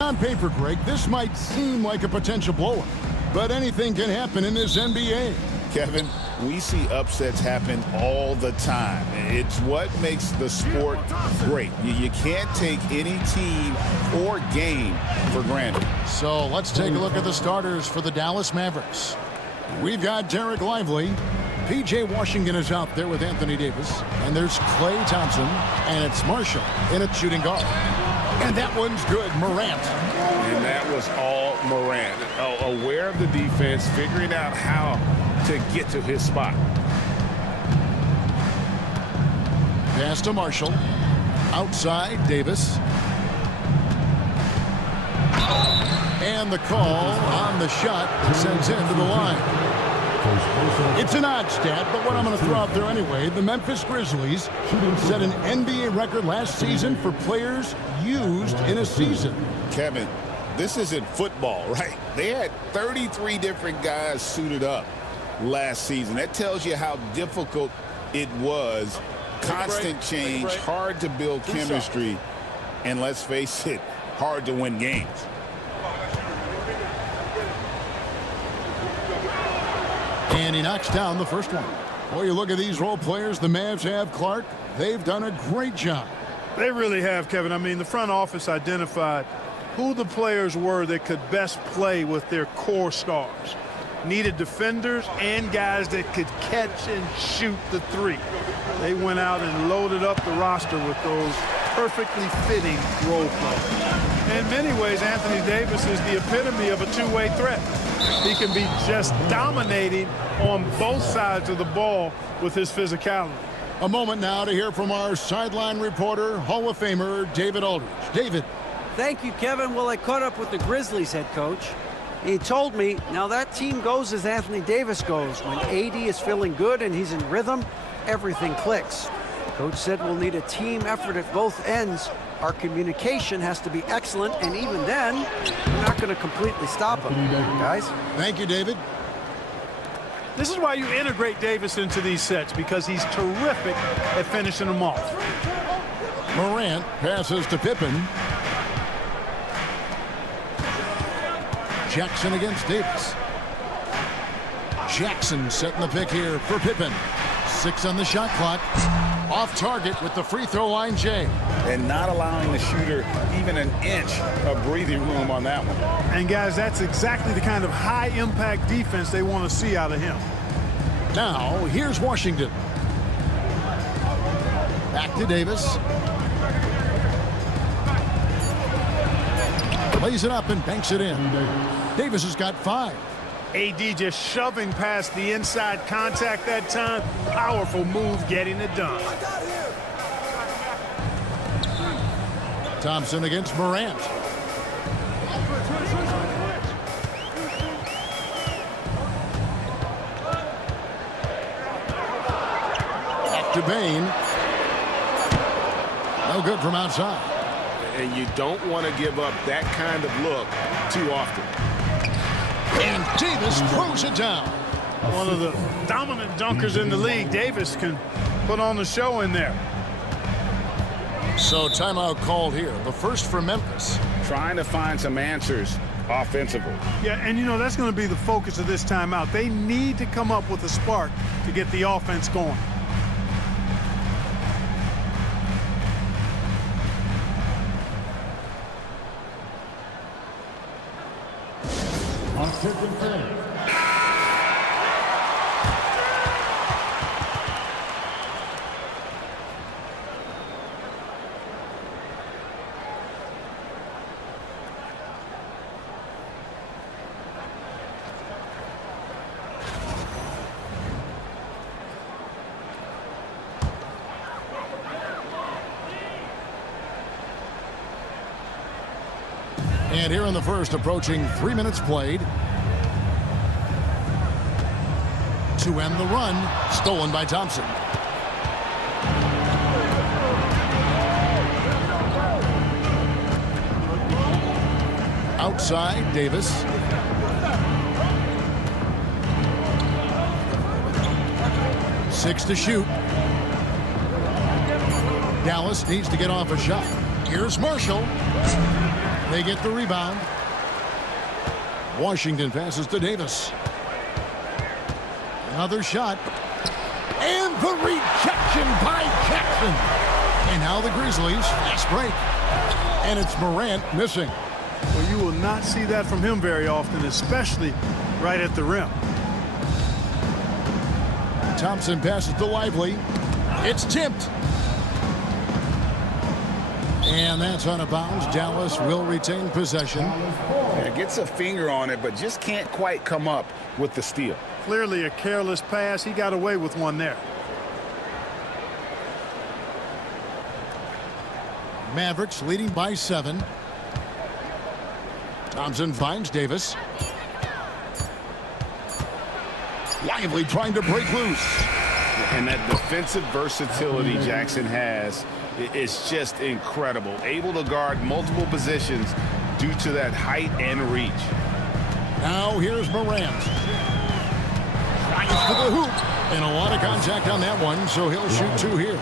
On paper, Greg, this might seem like a potential blowout, but anything can happen in this NBA. Kevin, we see upsets happen all the time. It's what makes the sport great. You can't take any team or game for granted. So let's take a look at the starters for the Dallas Mavericks. We've got Derek Lively. P.J. Washington is out there with Anthony Davis. And there's Klay Thompson. And it's Marshall in at shooting guard. And that one's good, Morant. And that was all Morant. Aware of the defense, figuring out how to get to his spot. Pass to Marshall. Outside, Davis. And the call on the shot sends him to the line. It's an odd stat, but what I'm going to throw out there anyway, the Memphis Grizzlies set an NBA record last season for players used in a season. Kevin, this isn't football, right? They had 33 different guys suited up last season. That tells you how difficult it was. Constant change, hard to build chemistry, and let's face it, hard to win games. And he knocks down the first one. Well, you look at these role players the Mavs have, Clark. They've done a great job. They really have, Kevin. I mean, the front office identified who the players were that could best play with their core stars. Needed defenders and guys that could catch and shoot the three. They went out and loaded up the roster with those perfectly fitting role players. In many ways, Anthony Davis is the epitome of a two-way threat. He can be just dominating on both sides of the ball with his physicality. A moment now to hear from our sideline reporter, Hall of Famer David Aldridge. David. Thank you, Kevin. Well, I caught up with the Grizzlies head coach. He told me, now that team goes as Anthony Davis goes. When AD is feeling good and he's in rhythm, everything clicks. Coach said we'll need a team effort at both ends. Our communication has to be excellent, and even then, we're not going to completely stop him, guys. Thank you, David. This is why you integrate Davis into these sets, because he's terrific at finishing them off. Morant passes to Pippen. Jackson against Davis. Jackson setting the pick here for Pippen. 6 on the shot clock. Off target with the free throw line, Jay. And not allowing the shooter even an inch of breathing room on that one. And guys, that's exactly the kind of high impact defense they want to see out of him. Now, here's Washington. Back to Davis. Lays it up and banks it in. Davis has got 5. AD just shoving past the inside contact that time. Powerful move getting it done. Thompson against Morant. Back to Bain. No good from outside. And you don't want to give up that kind of look too often. And Davis throws it down. One of the dominant dunkers in the league. Davis can put on the show in there. So timeout called here. The first for Memphis. Trying to find some answers offensively. Yeah, and you know, that's going to be the focus of this timeout. They need to come up with a spark to get the offense going. And here in the first, approaching 3 minutes played. To end the run, stolen by Thompson. Outside, Davis. Six to shoot. Dallas needs to get off a shot. Here's Marshall. They get the rebound. Washington passes to Davis. Another shot. And the rejection by Jackson. And now the Grizzlies fast break. And it's Morant missing. Well, you will not see that from him very often, especially right at the rim. Thompson passes to Lively. It's tipped. And that's out of bounds. Dallas will retain possession. Yeah, gets a finger on it, but just can't quite come up with the steal. Clearly a careless pass. He got away with one there. Mavericks leading by 7. Thompson finds Davis. Lively trying to break loose. And that defensive versatility Jackson has is just incredible. Able to guard multiple positions due to that height and reach. Now here's Morant. Tries to the hoop. And a lot of contact on that one, so he'll shoot 2 here.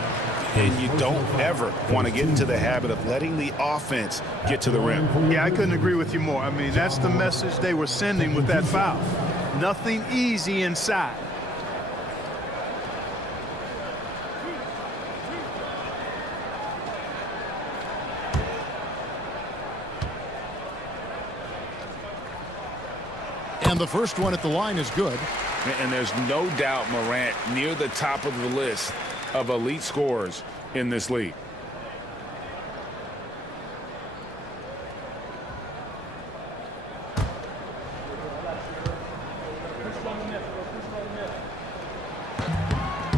And you don't ever want to get into the habit of letting the offense get to the rim. Yeah, I couldn't agree with you more. I mean, that's the message they were sending with that foul. Nothing easy inside. And the first one at the line is good. And there's no doubt Morant near the top of the list of elite scorers in this league.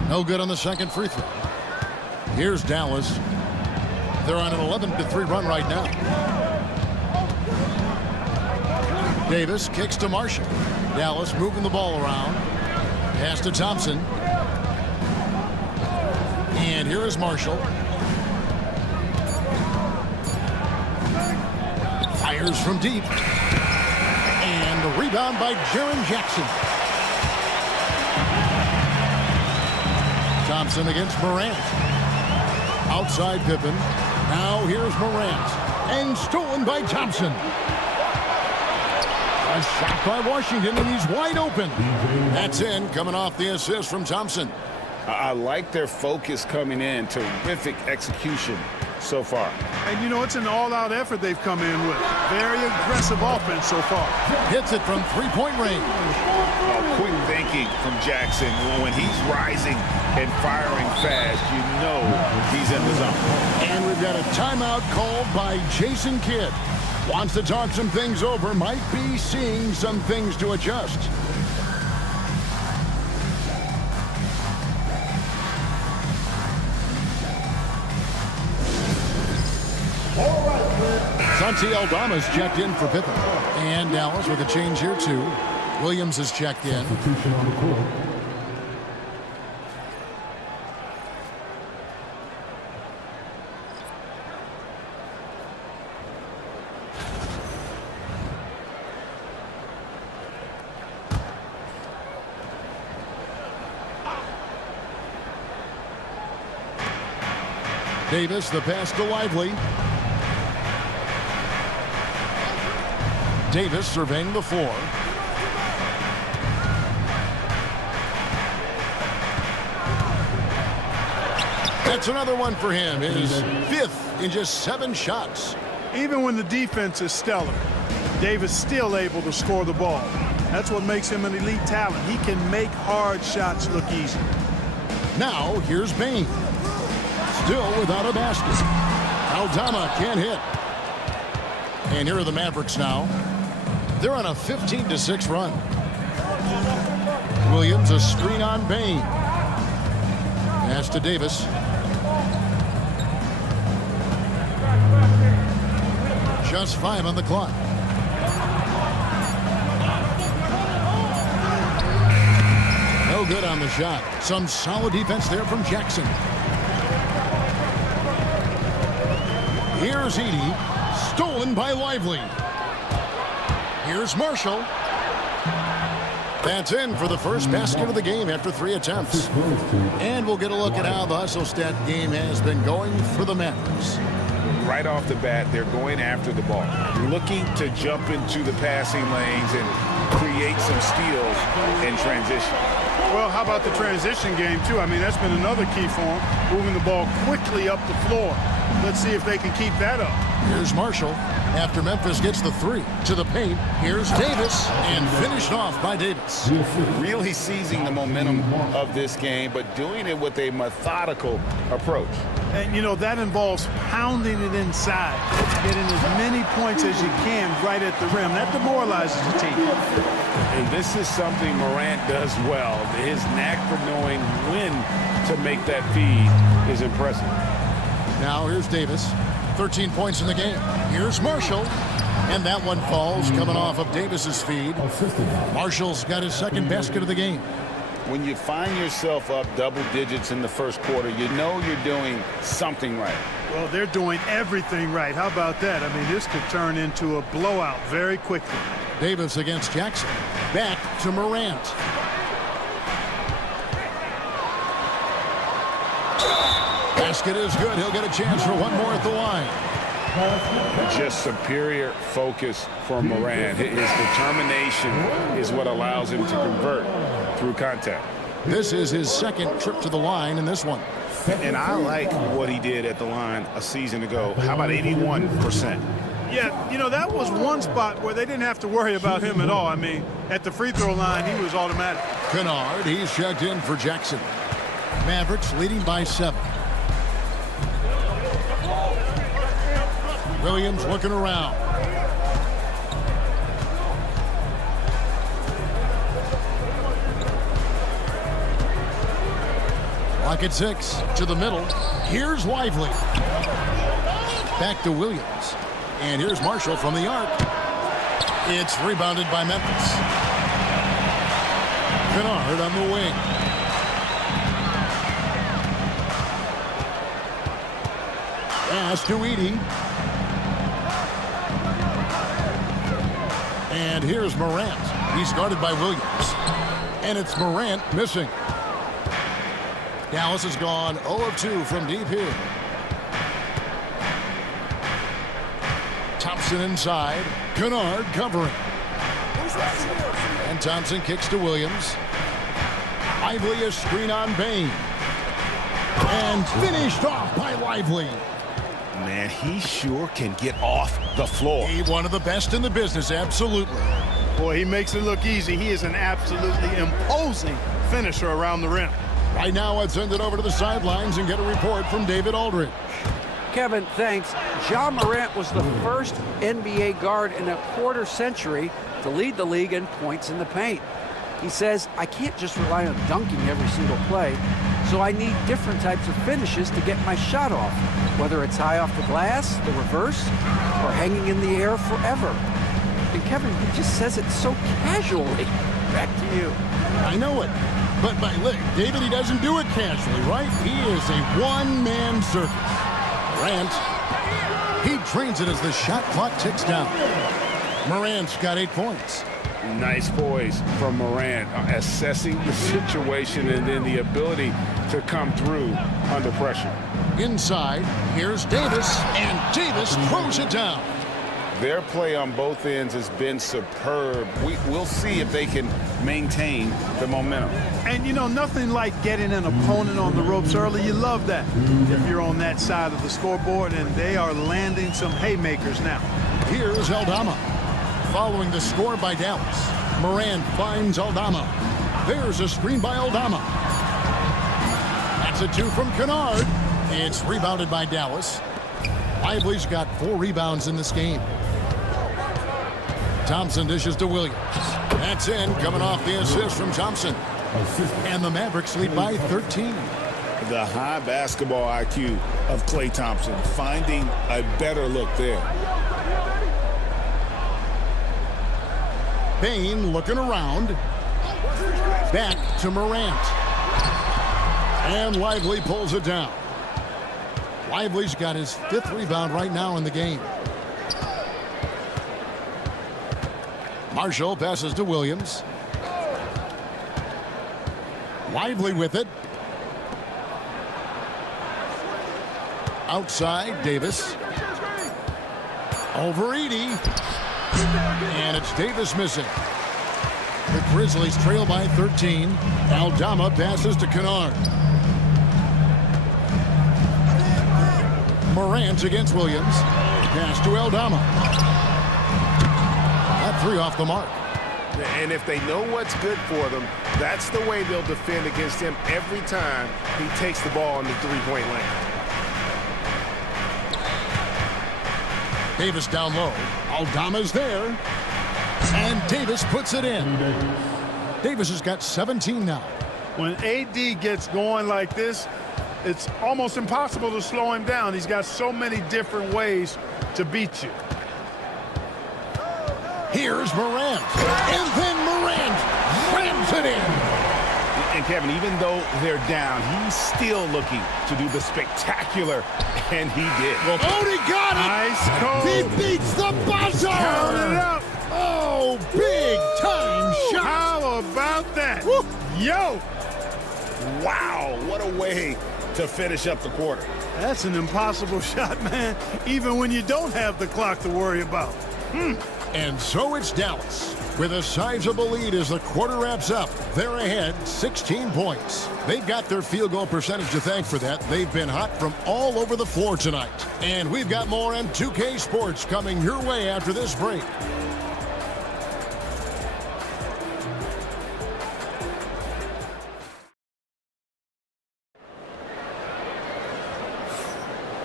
No good on the second free throw. Here's Dallas. They're on an 11-3 run right now. Davis kicks to Marshall. Dallas moving the ball around. Pass to Thompson. And here is Marshall. Fires from deep. And the rebound by Jaren Jackson. Thompson against Morant. Outside Pippen. Now here's Morant. And stolen by Thompson. A shot by Washington, and he's wide open. That's in, coming off the assist from Thompson. I like their focus coming in. Terrific execution so far. And, you know, it's an all-out effort they've come in with. Very aggressive offense so far. Hits it from three-point range. Quick thinking from Jackson. When he's rising and firing fast, you know he's in the zone. And we've got a timeout called by Jason Kidd. Wants to talk some things over. Might be seeing some things to adjust. Santi Aldama's checked in for Pippen. And Dallas with a change here, too. Williams is checked in. Davis, the pass to Lively. Davis surveying the floor. That's another one for him. His 5th in just 7 shots. Even when the defense is stellar, Davis still able to score the ball. That's what makes him an elite talent. He can make hard shots look easy. Now here's Bain. Still without a basket. Aldama can't hit. And here are the Mavericks now. They're on a 15-6 run. Williams, a screen on Bain. Pass to Davis. Just 5 on the clock. No good on the shot. Some solid defense there from Jackson. Here's Edey, stolen by Lively. Here's Marshall. That's in for the first basket of the game after 3 attempts. And we'll get a look at how the hustle stat game has been going for the Mavericks. Right off the bat, they're going after the ball, looking to jump into the passing lanes and create some steals in transition. Well, how about the transition game, too? I mean, that's been another key for them, moving the ball quickly up the floor. Let's see if they can keep that up. Here's Marshall after Memphis gets the 3 to the paint. Here's Davis, and finished off by Davis. Really seizing the momentum of this game, but doing it with a methodical approach. And, you know, that involves pounding it inside, getting as many points as you can right at the rim. That demoralizes the team. And this is something Morant does well. His knack for knowing when to make that feed is impressive. Now here's Davis. 13 points in the game. Here's Marshall. And that one falls coming off of Davis's feed. Marshall's got his second basket of the game. When you find yourself up double digits in the first quarter, you know you're doing something right. Well, they're doing everything right. How about that? I mean, this could turn into a blowout very quickly. Davis against Jackson. Back to Morant. Basket is good. He'll get a chance for one more at the line. Just superior focus for Morant. His determination is what allows him to convert through contact. This is his second trip to the line in this one. And I like what he did at the line a season ago. How about 81%? Yeah, you know, that was one spot where they didn't have to worry about him at all. I mean, at the free throw line, he was automatic. Kennard, he's checked in for Jackson. Mavericks leading by 7. Williams looking around. Lock at 6 to the middle. Here's Lively. Back to Williams. And here's Marshall from the arc. It's rebounded by Memphis. Kennard on the wing. Pass to Edey. And here's Morant. He's guarded by Williams. And it's Morant missing. Dallas has gone 0 of 2 from deep here. Thompson inside. Kennard covering. And Thompson kicks to Williams. Lively a screen on Bain. And finished off by Lively. Man, he sure can get off the floor. He one of the best in the business, absolutely. Boy, he makes it look easy. He is an absolutely imposing finisher around the rim. Right now, let's send it over to the sidelines and get a report from David Aldridge. Kevin, thanks. Ja Morant was the first NBA guard in a quarter century to lead the league in points in the paint. He says, I can't just rely on dunking every single play, so I need different types of finishes to get my shot off, whether it's high off the glass, the reverse, or hanging in the air forever. And Kevin, he just says it so casually. Back to you. I know it. But David, he doesn't do it casually, right? He is a one-man circus. Morant, he trains it as the shot clock ticks down. Morant's got 8 points. Nice poise from Morant, assessing the situation and then the ability to come through under pressure. Inside, here's Davis, and Davis throws it down. Their play on both ends has been superb. We'll see if they can maintain the momentum. And, you know, nothing like getting an opponent on the ropes early. You love that if you're on that side of the scoreboard, and they are landing some haymakers now. Here's Aldama. Following the score by Dallas, Morant finds Aldama. There's a screen by Aldama. That's a 2 from Kennard. It's rebounded by Dallas. Lively's got 4 rebounds in this game. Thompson dishes to Williams. That's in, coming off the assist from Thompson. And the Mavericks lead by 13. The high basketball IQ of Klay Thompson, finding a better look there. Bain looking around. Back to Morant. And Lively pulls it down. Lively's got his 5th rebound right now in the game. Marshall passes to Williams. Lively with it. Outside, Davis. Over Edey. And it's Davis missing. The Grizzlies trail by 13. Aldama passes to Kennard. Morant against Williams. Pass to Aldama. That three off the mark. And if they know what's good for them, that's the way they'll defend against him every time he takes the ball in the three-point lane. Davis down low. Aldama's there. And Davis puts it in. Davis has got 17 now. When AD gets going like this, it's almost impossible to slow him down. He's got so many different ways to beat you. Here's Morant. And then Morant rams it in. And Kevin, even though they're down, he's still looking to do the spectacular, and he did. Well, oh, he got it. Nice cold. He beats the buzzer. Count it up. Oh, big time shot. How about that? Woo. Yo. Wow, what a way to finish up the quarter. That's an impossible shot, man, even when you don't have the clock to worry about. And so it's Dallas with a sizable lead as the quarter wraps up. They're ahead 16 points. They've got their field goal percentage to thank for that. They've been hot from all over the floor tonight. And we've got more M2K Sports coming your way after this break.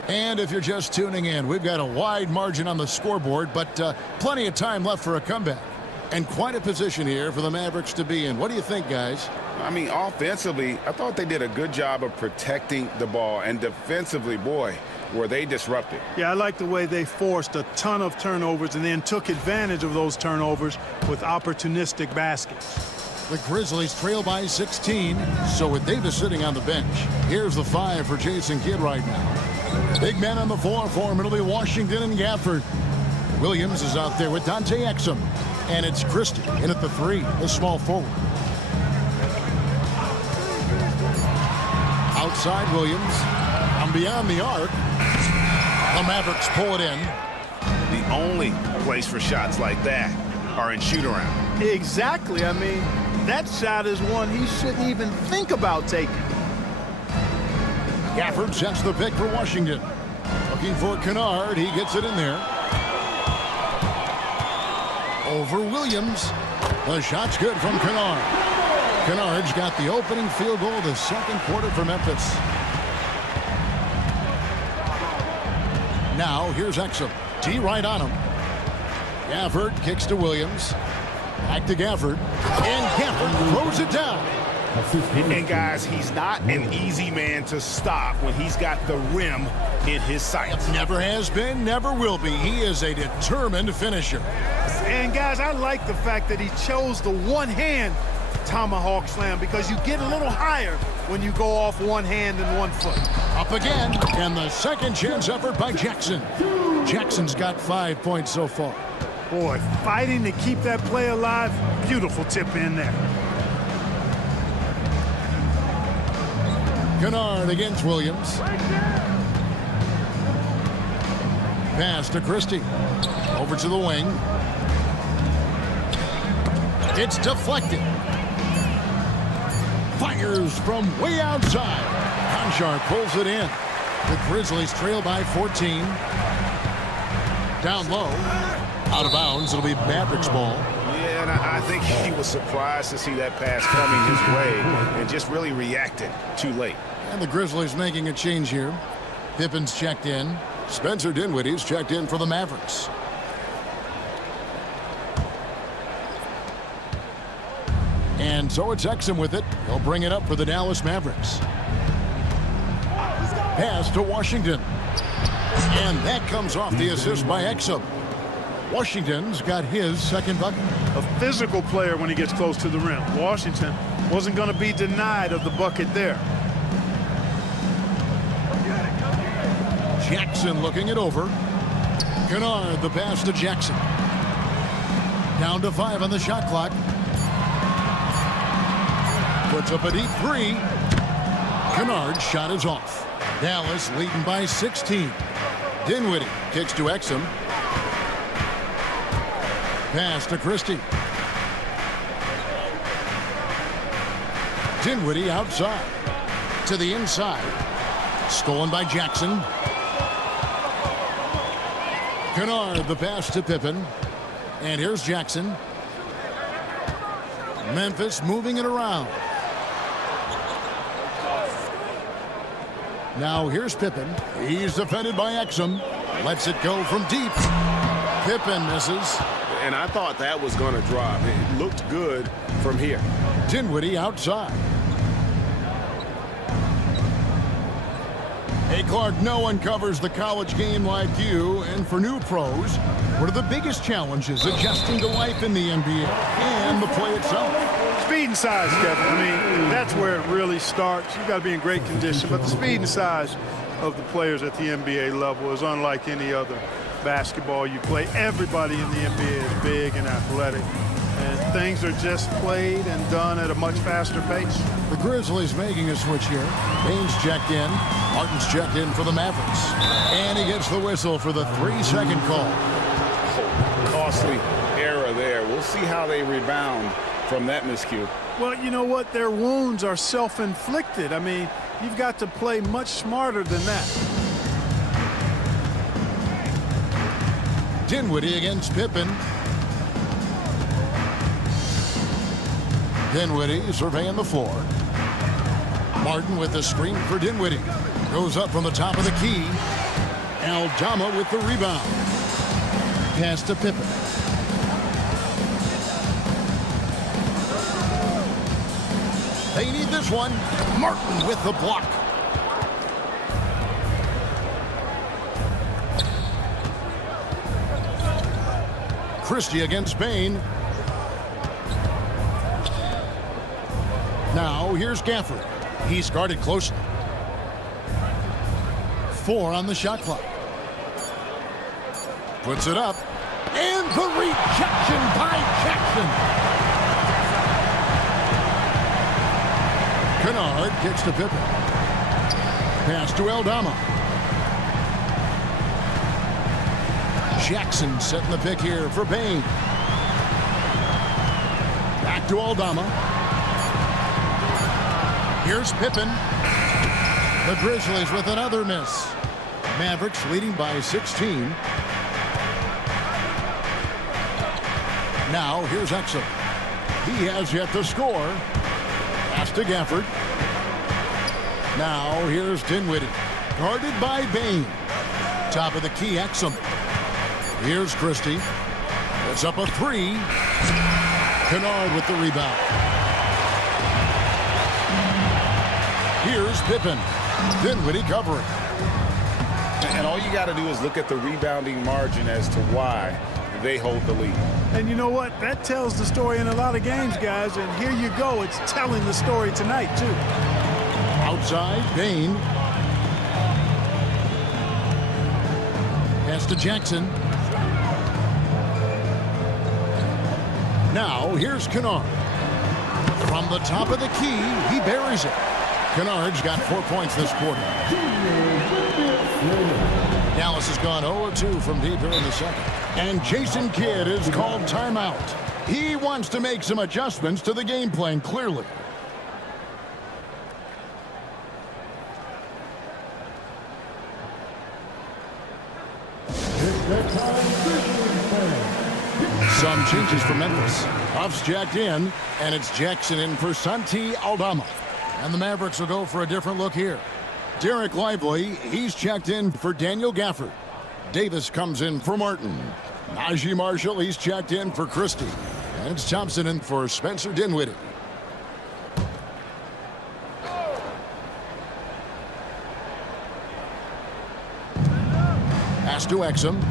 And if you're just tuning in, we've got a wide margin on the scoreboard, but plenty of time left for a comeback. And quite a position here for the Mavericks to be in. What do you think, guys? I mean, offensively, I thought they did a good job of protecting the ball. And defensively, boy, were they disruptive. Yeah, I like the way they forced a ton of turnovers and then took advantage of those turnovers with opportunistic baskets. The Grizzlies trail by 16. So with Davis sitting on the bench, here's the 5 for Jason Kidd right now. Big men on the floor for him. It'll be Washington and Gafford. Williams is out there with Dante Exum. And it's Christie in at the 3, the small forward. Outside Williams. And beyond the arc. The Mavericks pull it in. The only place for shots like that are in shoot-around. Exactly. I mean, that shot is one he shouldn't even think about taking. Gafford sets the pick for Washington. Looking for Kennard. He gets it in there. Over Williams. The shot's good from Kennard. Kennard's got the opening field goal of the second quarter for Memphis. Now here's Exum. T right on him. Gafford kicks to Williams. Back to Gafford. And Gafford throws it down. And guys, he's not an easy man to stop when he's got the rim in his sights. Never has been, never will be. He is a determined finisher. And guys, I like the fact that he chose the one-hand tomahawk slam because you get a little higher when you go off one hand and 1 foot. Up again, and the second chance effort by Jackson. Jackson's got 5 points so far. Boy, fighting to keep that play alive, beautiful tip in there. Kennard against Williams. Pass to Christie. Over to the wing. It's deflected. Fires from way outside. Conchar pulls it in. The Grizzlies trail by 14. Down low. Out of bounds. It'll be Mavericks ball. Yeah, and I think he was surprised to see that pass coming his way and just really reacted too late. And the Grizzlies making a change here. Pippen's checked in. Spencer Dinwiddie's checked in for the Mavericks. And so it's Exum with it. He'll bring it up for the Dallas Mavericks. Pass to Washington. And that comes off the assist by Exum. Washington's got his second bucket. A physical player when he gets close to the rim. Washington wasn't going to be denied of the bucket there. Jackson looking it over. Kennard, the pass to Jackson. Down to 5 on the shot clock. Puts up a deep three. Kennard's shot is off. Dallas leading by 16. Dinwiddie kicks to Exum. Pass to Christie. Dinwiddie outside. To the inside. Stolen by Jackson. Kennard, the pass to Pippen. And here's Jackson. Memphis moving it around. Now here's Pippen. He's defended by Exum. Lets it go from deep. Pippen misses. And I thought that was going to drop. It looked good from here. Dinwiddie outside. Hey, Clark, no one covers the college game like you. And for new pros, what are the biggest challenges adjusting to life in the NBA and the play itself? Speed and size, Kevin. I mean, that's where it really starts. You've got to be in great condition. But the speed and size of the players at the NBA level is unlike any other basketball you play. Everybody in the NBA is big and athletic. And things are just played and done at a much faster pace. The Grizzlies making a switch here. Baines checked in. Martin's checked in for the Mavericks. And he gets the whistle for the 3-second call. Costly error there. We'll see how they rebound from that miscue. Well, you know what? Their wounds are self-inflicted. I mean, you've got to play much smarter than that. Dinwiddie against Pippen. Dinwiddie surveying the floor. Martin with the screen for Dinwiddie. Goes up from the top of the key. Aldama with the rebound. Pass to Pippen. They need this one. Martin with the block. Christie against Bain. Now here's Gafford. He's guarded closely. 4 on the shot clock. Puts it up. And the rejection by Jackson. Kennard kicks to Pippen. Pass to Aldama. Jackson setting the pick here for Bain. Back to Aldama. Here's Pippen. The Grizzlies with another miss. Mavericks leading by 16. Now here's Exum. He has yet to score. Pass to Gafford. Now here's Dinwiddie. Guarded by Bain. Top of the key, Exum. Here's Christie. It's up a 3. Kennard with the rebound. Here's Pippen. Dinwiddie covering. And all you got to do is look at the rebounding margin as to why they hold the lead. And you know what? That tells the story in a lot of games, guys. And here you go. It's telling the story tonight, too. Outside, Bain. Pass to Jackson. Now, here's Kennard. From the top of the key, he buries it. Kennard's got 4 points this quarter. Dallas has gone 0-2 from deep here in the second. And Jason Kidd is called timeout. He wants to make some adjustments to the game plan, clearly. Some changes for Memphis. Huff's jacked in, and it's Jackson in for Santi Aldama. And the Mavericks will go for a different look here. Derek Lively, he's checked in for Daniel Gafford. Davis comes in for Martin. Najee Marshall, he's checked in for Christie. And it's Thompson in for Spencer Dinwiddie. Pass to Exum.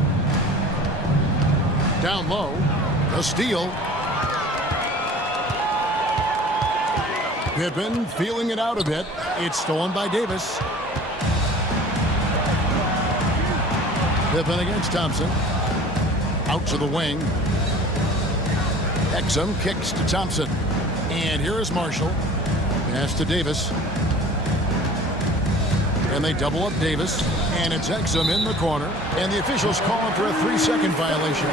Down low. A steal. Pippen feeling it out a bit. It's stolen by Davis. Pippen against Thompson. Out to the wing. Exum kicks to Thompson. And here is Marshall. Pass to Davis. And they double up Davis. And it's Exum in the corner. And the officials call him for a 3-second violation.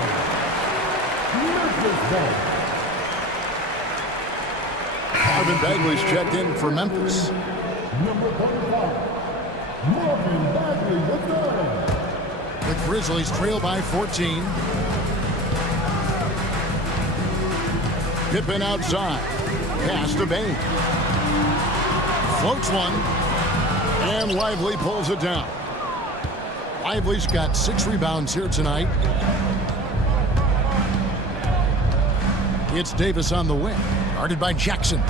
Marvin Bagley's checked in for Memphis. Number 35, Marvin Bagley, the third. The Grizzlies trail by 14. Pippen outside. Pass to Bain. Floats one. And Lively pulls it down. Lively's got 6 rebounds here tonight. It's Davis on the wing. Guarded by Jackson.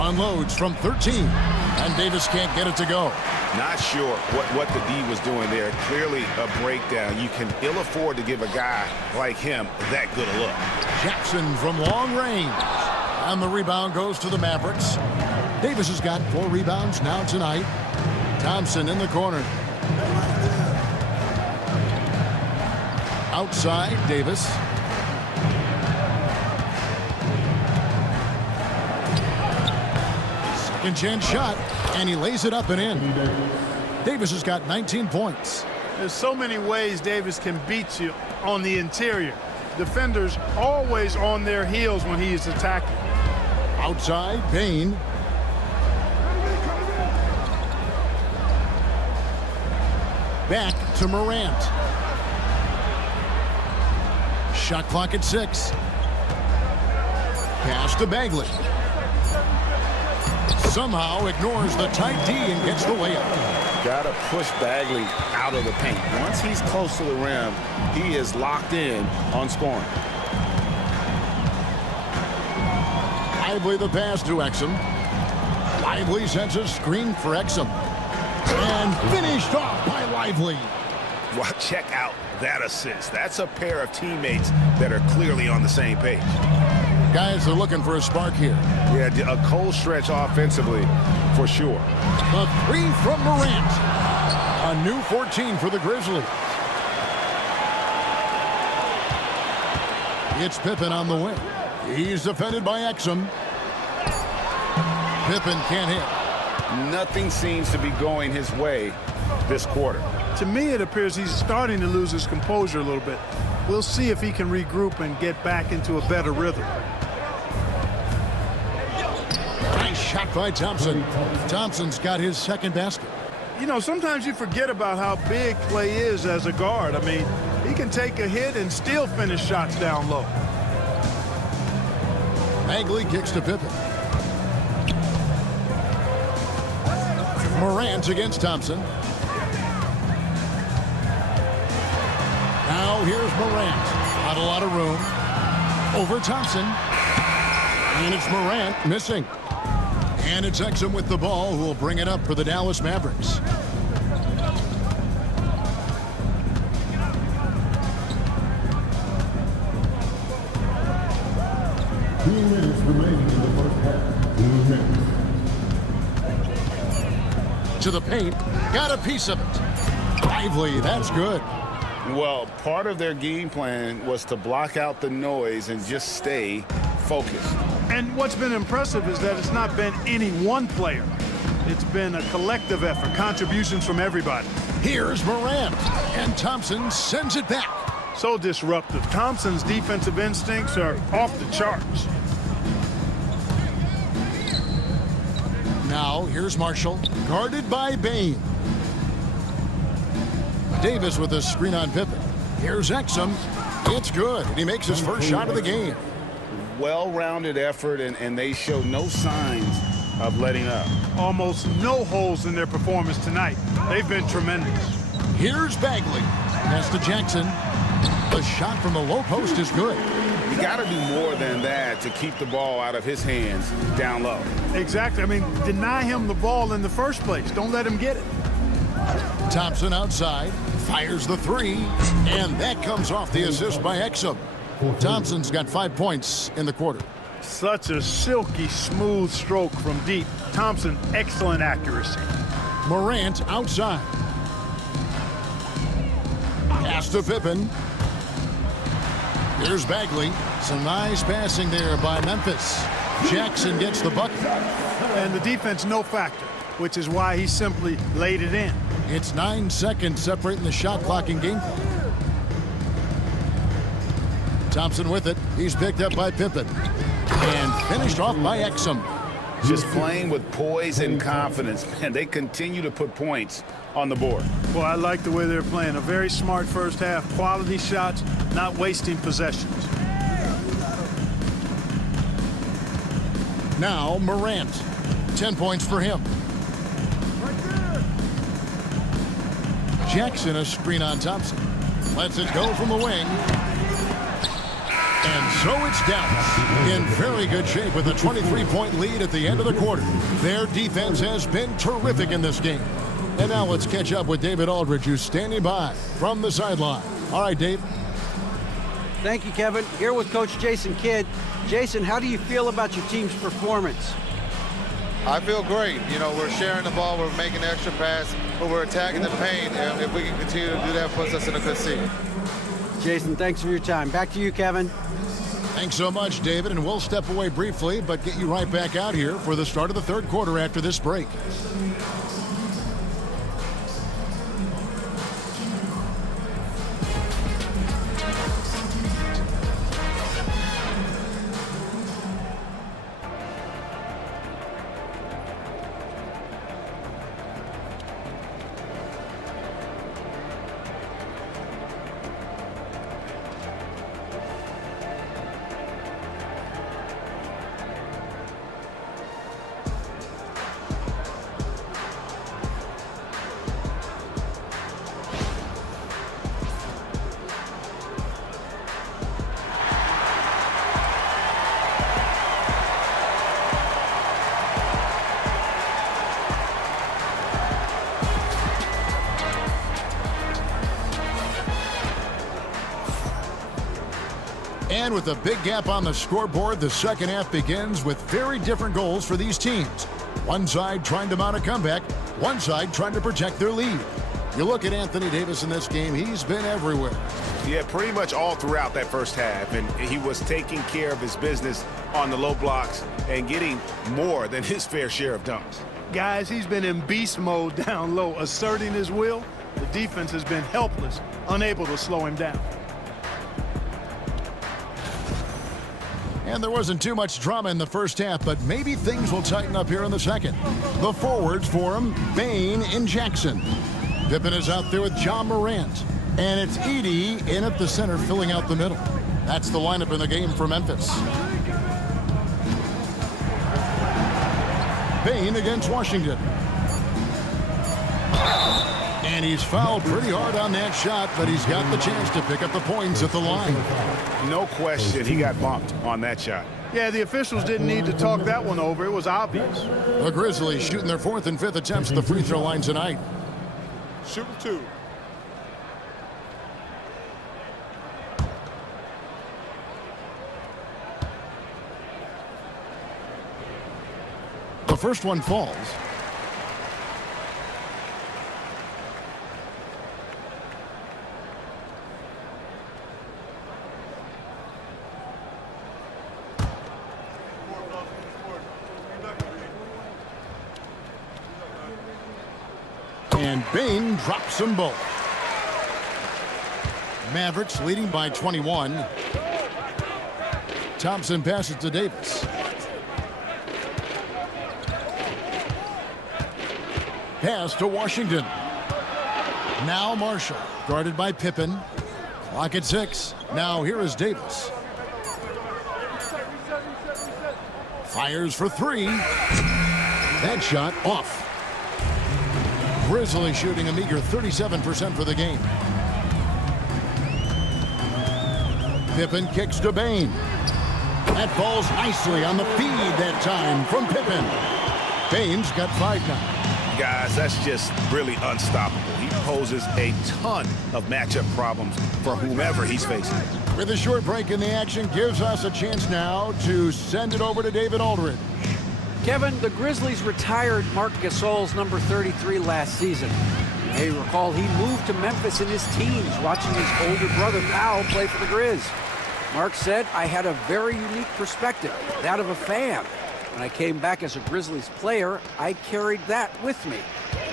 Unloads from 13. And Davis can't get it to go. Not sure what the D was doing there. Clearly a breakdown. You can ill afford to give a guy like him that good a look. Jackson from long range. And the rebound goes to the Mavericks. Davis has got 4 rebounds now tonight. Thompson in the corner. Outside, Davis. Second chance shot, and he lays it up and in. Davis has got 19 points. There's so many ways Davis can beat you on the interior. Defenders always on their heels when he is attacking. Outside, Bain. Back to Morant. Shot clock at 6. Pass to Bagley. Somehow ignores the tight D and gets the layup. Got to push Bagley out of the paint. Once he's close to the rim, he is locked in on scoring. Lively the pass to Exum. Lively sends a screen for Exum. And finished off by Lively. Well, check out that assist. That's a pair of teammates that are clearly on the same page. Guys are looking for a spark here. Yeah, a cold stretch offensively for sure. The 3 from Morant. A new 14 for the Grizzlies. It's Pippen on the wing. He's defended by Exum. Pippen can't hit. Nothing seems to be going his way this quarter. To me, it appears he's starting to lose his composure a little bit. We'll see if he can regroup and get back into a better rhythm. Nice shot by Thompson. Thompson's got his second basket. You know, sometimes you forget about how big Clay is as a guard. I mean, he can take a hit and still finish shots down low. Bagley kicks to Pippen. Morant against Thompson. Now here's Morant. Not a lot of room. Over Thompson. And it's Morant missing. And it's Exum with the ball, who will bring it up for the Dallas Mavericks. Minutes remaining in the first half. 2 minutes. To the paint. Got a piece of it. Lively, that's good. Well, part of their game plan was to block out the noise and just stay focused. And what's been impressive is that it's not been any one player. It's been a collective effort, contributions from everybody. Here's Morant. And Thompson sends it back. So disruptive. Thompson's defensive instincts are off the charts. Now, here's Marshall, guarded by Bain. Davis with a screen on Pippen. Here's Exum. It's good, and he makes his first shot of the game. Well-rounded effort, and they show no signs of letting up. Almost no holes in their performance tonight. They've been tremendous. Here's Bagley. Pass to Jackson. The shot from the low post is good. You got to do more than that to keep the ball out of his hands down low. Exactly. I mean, deny him the ball in the first place. Don't let him get it. Thompson outside. Fires the 3. And that comes off the assist by Exum. Thompson's got 5 points in the quarter. Such a silky, smooth stroke from deep. Thompson, excellent accuracy. Morant outside. Pass to Pippen. Here's Bagley. Some nice passing there by Memphis. Jackson gets the bucket. And the defense no factor, which is why he simply laid it in. It's 9 seconds separating the shot clock and game clock. Thompson with it. He's picked up by Pippen. And finished off by Exum. Just playing with poise and confidence. Man, they continue to put points on the board. Well, I like the way they're playing. A very smart first half. Quality shots, not wasting possessions. Now Morant. 10 points for him. Jackson a screen on Thompson. Lets it go from the wing. And so it's Dallas in very good shape with a 23-point lead at the end of the quarter. Their defense has been terrific in this game. And now let's catch up with David Aldridge, who's standing by from the sideline. All right, Dave. Thank you, Kevin. Here with Coach Jason Kidd. Jason, how do you feel about your team's performance? I feel great. You know, we're sharing the ball, we're making the extra pass, but we're attacking the paint, and if we can continue to do that, puts us in a good seat. Jason, thanks for your time. Back to you, Kevin. Thanks so much, David, and we'll step away briefly, but get you right back out here for the start of the third quarter after this break. And with a big gap on the scoreboard, the second half begins with very different goals for these teams. One side trying to mount a comeback, one side trying to protect their lead. You look at Anthony Davis in this game, he's been everywhere. Yeah, pretty much all throughout that first half, and he was taking care of his business on the low blocks and getting more than his fair share of dunks. Guys, he's been in beast mode down low, asserting his will. The defense has been helpless, unable to slow him down. And there wasn't too much drama in the first half, but maybe things will tighten up here in the second. The forwards for him, Bane and Jackson. Pippen is out there with John Morant. And it's Edey in at the center, filling out the middle. That's the lineup in the game for Memphis. Bane against Washington. And he's fouled pretty hard on that shot, but he's got the chance to pick up the points at the line. No question, he got bumped on that shot. Yeah, the officials didn't need to talk that one over. It was obvious. The Grizzlies shooting their fourth and fifth attempts at the free throw line tonight. Shoot two. The first one falls. And Bane drops them both. Mavericks leading by 21. Thompson passes to Davis. Pass to Washington. Now Marshall, guarded by Pippen. Clock at 6. Now here is Davis. Fires for 3. That shot off. Grizzlies shooting a meager 37% for the game. Pippen kicks to Bane. That falls nicely on the feed that time from Pippen. Bane's got 5 now. Guys, that's just really unstoppable. He poses a ton of matchup problems for whomever he's facing. With a short break in the action, gives us a chance now to send it over to David Aldridge. Kevin, the Grizzlies retired Marc Gasol's number 33 last season. You may recall he moved to Memphis in his teens, watching his older brother Powell play for the Grizz. Mark said, I had a very unique perspective, that of a fan. When I came back as a Grizzlies player, I carried that with me.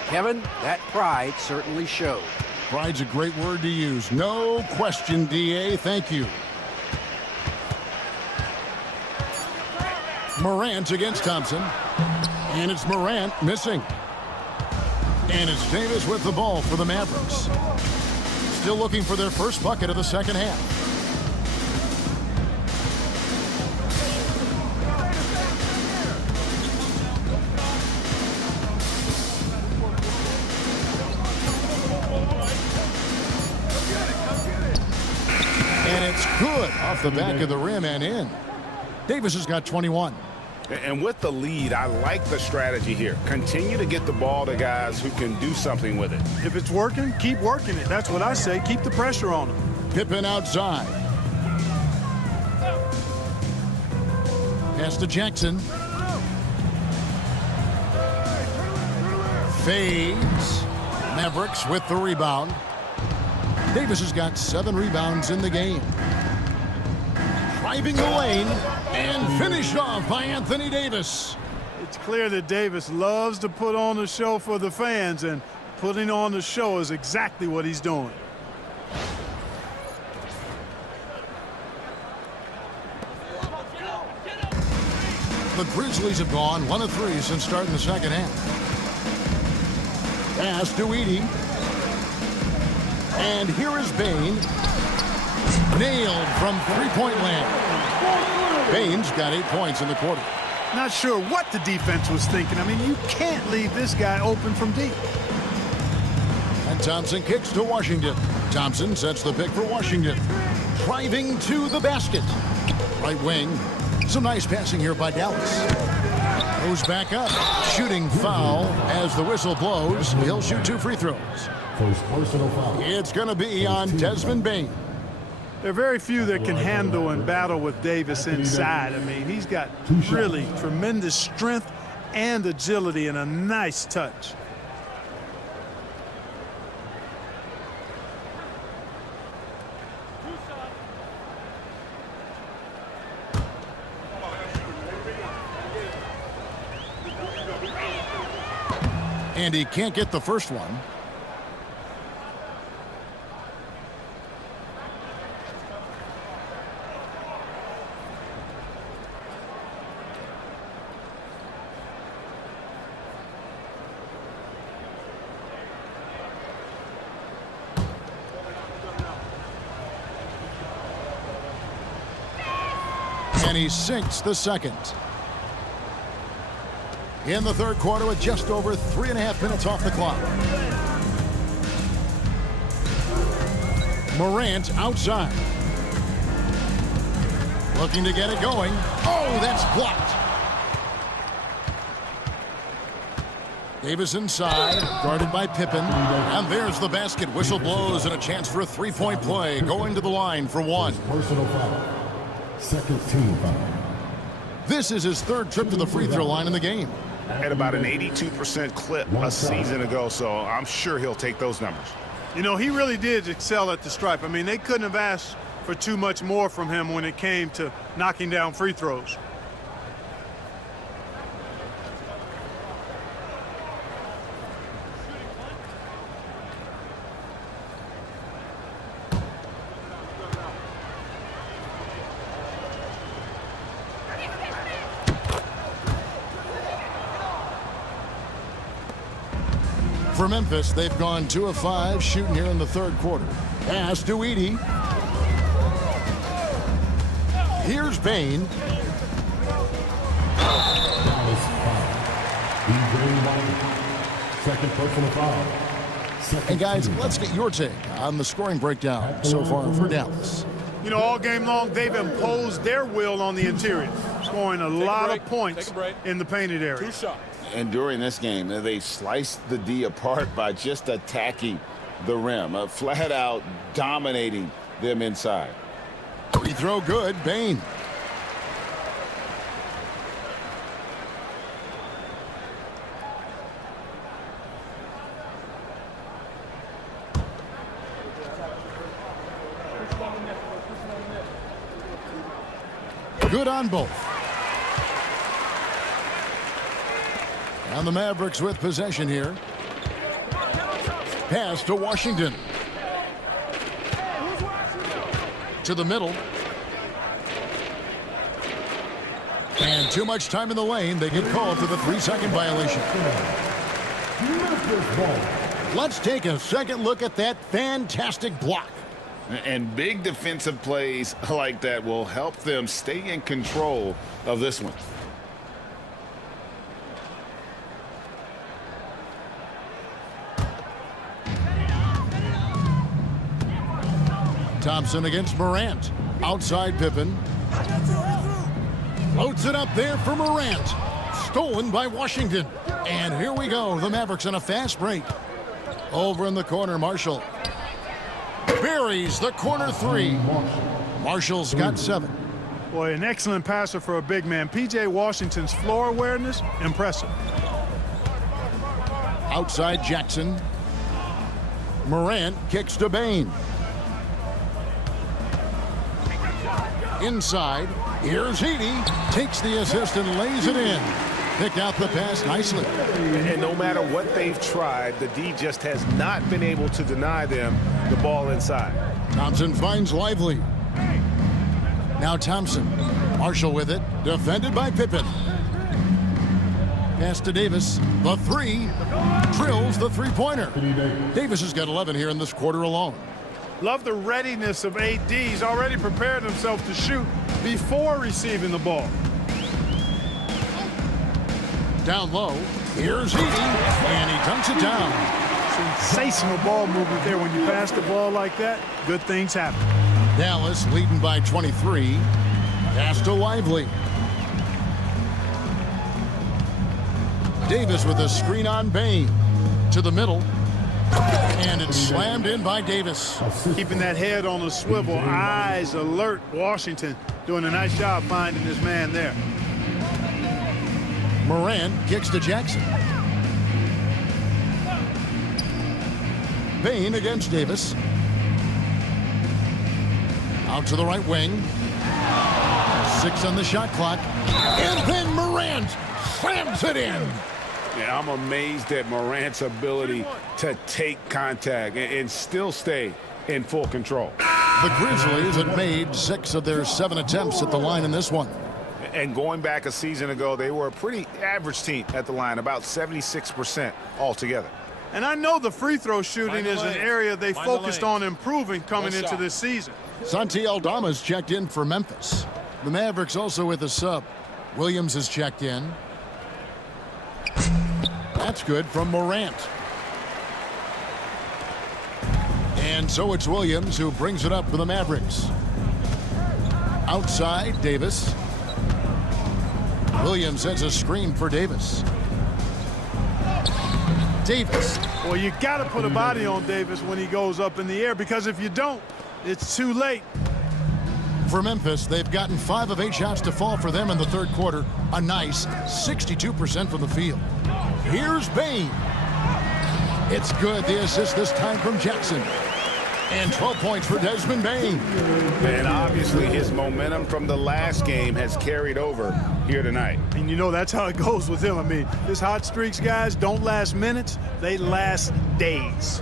Kevin, that pride certainly showed. Pride's a great word to use. No question, D.A. Thank you. Morant against Thompson. And it's Morant missing. And it's Davis with the ball for the Mavericks. Still looking for their first bucket of the second half. And it's good off the back of the rim and in. Davis has got 21. And with the lead, I like the strategy here. Continue to get the ball to guys who can do something with it. If it's working, keep working it. That's what I say. Keep the pressure on them. Pippen outside. Pass to Jackson. Fades. Mavericks with the rebound. Davis has got 7 rebounds in the game. Driving the lane and finished off by Anthony Davis. It's clear that Davis loves to put on the show for the fans, and putting on the show is exactly what he's doing. The Grizzlies have gone 1 of 3 since starting the second half. Pass to Edey. And here is Bane. Nailed from three-point land. Bane's got 8 points in the quarter. Not sure what the defense was thinking. I mean, you can't leave this guy open from deep. And Thompson kicks to Washington. Thompson sets the pick for Washington. Driving to the basket. Right wing. Some nice passing here by Dallas. Goes back up. Shooting foul as the whistle blows. He'll shoot 2 free throws. First personal foul. It's going to be on Desmond Bane. There are very few that can handle and battle with Davis inside. I mean, he's got really tremendous strength and agility and a nice touch. And he can't get the first one. And he sinks the second. In the third quarter with just over 3.5 minutes off the clock. Morant outside. Looking to get it going. Oh, that's blocked. Davis inside, guarded by Pippen. And there's the basket. Whistle blows and a chance for a three-point play. Going to the line for 1. Personal foul. Second team foul. This is his 3rd trip to the free throw line in the game. At about an 82% clip a season ago, so I'm sure he'll take those numbers. You know, he really did excel at the stripe. I mean, they couldn't have asked for too much more from him when it came to knocking down free throws. For Memphis, they've gone 2 of 5 shooting here in the third quarter. Pass to Edey. Here's Bane. Dallas foul. Second personal foul. And guys, let's get your take on the scoring breakdown so far for Dallas. You know, all game long, they've imposed their will on the interior, scoring a lot of points in the painted area. 2 shots. And during this game, they sliced the D apart by just attacking the rim, flat out dominating them inside. Free throw good, Bane. Good on both. And the Mavericks with possession here. Pass to Washington. To the middle. And too much time in the lane. They get called for the 3-second violation. Let's take a second look at that fantastic block. And big defensive plays like that will help them stay in control of this one. Thompson against Morant. Outside Pippen. Floats it up there for Morant. Stolen by Washington. And here we go. The Mavericks on a fast break. Over in the corner, Marshall. Buries the corner three. Marshall's got 7. Boy, an excellent passer for a big man. P.J. Washington's floor awareness, impressive. Outside Jackson. Morant kicks to Bain. Inside, here's Heaney. Takes the assist and lays it in. Picked out the pass nicely. And no matter what they've tried, the D just has not been able to deny them the ball inside. Thompson finds Lively. Now Thompson. Marshall with it. Defended by Pippen. Pass to Davis. The 3. Drills the 3-pointer. Davis has got 11 here in this quarter alone. Love the readiness of AD. He's already prepared himself to shoot before receiving the ball. Down low. Here's Heaney. And he dunks it down. Sensational ball movement there. When you pass the ball like that, good things happen. Dallas leading by 23. Pass to Lively. Davis with a screen on Bain. To the middle. And it's slammed in by Davis. Keeping that head on a swivel, eyes alert. Washington doing a nice job finding his man there. Morant kicks to Jackson. Bain against Davis. Out to the right wing. 6 on the shot clock. And then Morant slams it in. Yeah, I'm amazed at Morant's ability to take contact and still stay in full control. The Grizzlies had made 6 of their 7 attempts at the line in this one. And going back a season ago, they were a pretty average team at the line, about 76% altogether. And I know the free throw shooting is an area they focused on improving coming into this season. Santi Aldama's checked in for Memphis. The Mavericks also with a sub. Williams has checked in. That's good from Morant. And so it's Williams who brings it up for the Mavericks. Outside, Davis. Williams sets a screen for Davis. Davis. Well, you got to put a body on Davis when he goes up in the air, because if you don't, it's too late. For Memphis, they've gotten 5 of 8 shots to fall for them in the third quarter. A nice 62% from the field. Here's Bain. It's good. The assist this time from Jackson. And 12 points for Desmond Bain. And obviously his momentum from the last game has carried over here tonight. And you know that's how it goes with him. I mean, his hot streaks, guys, don't last minutes. They last days.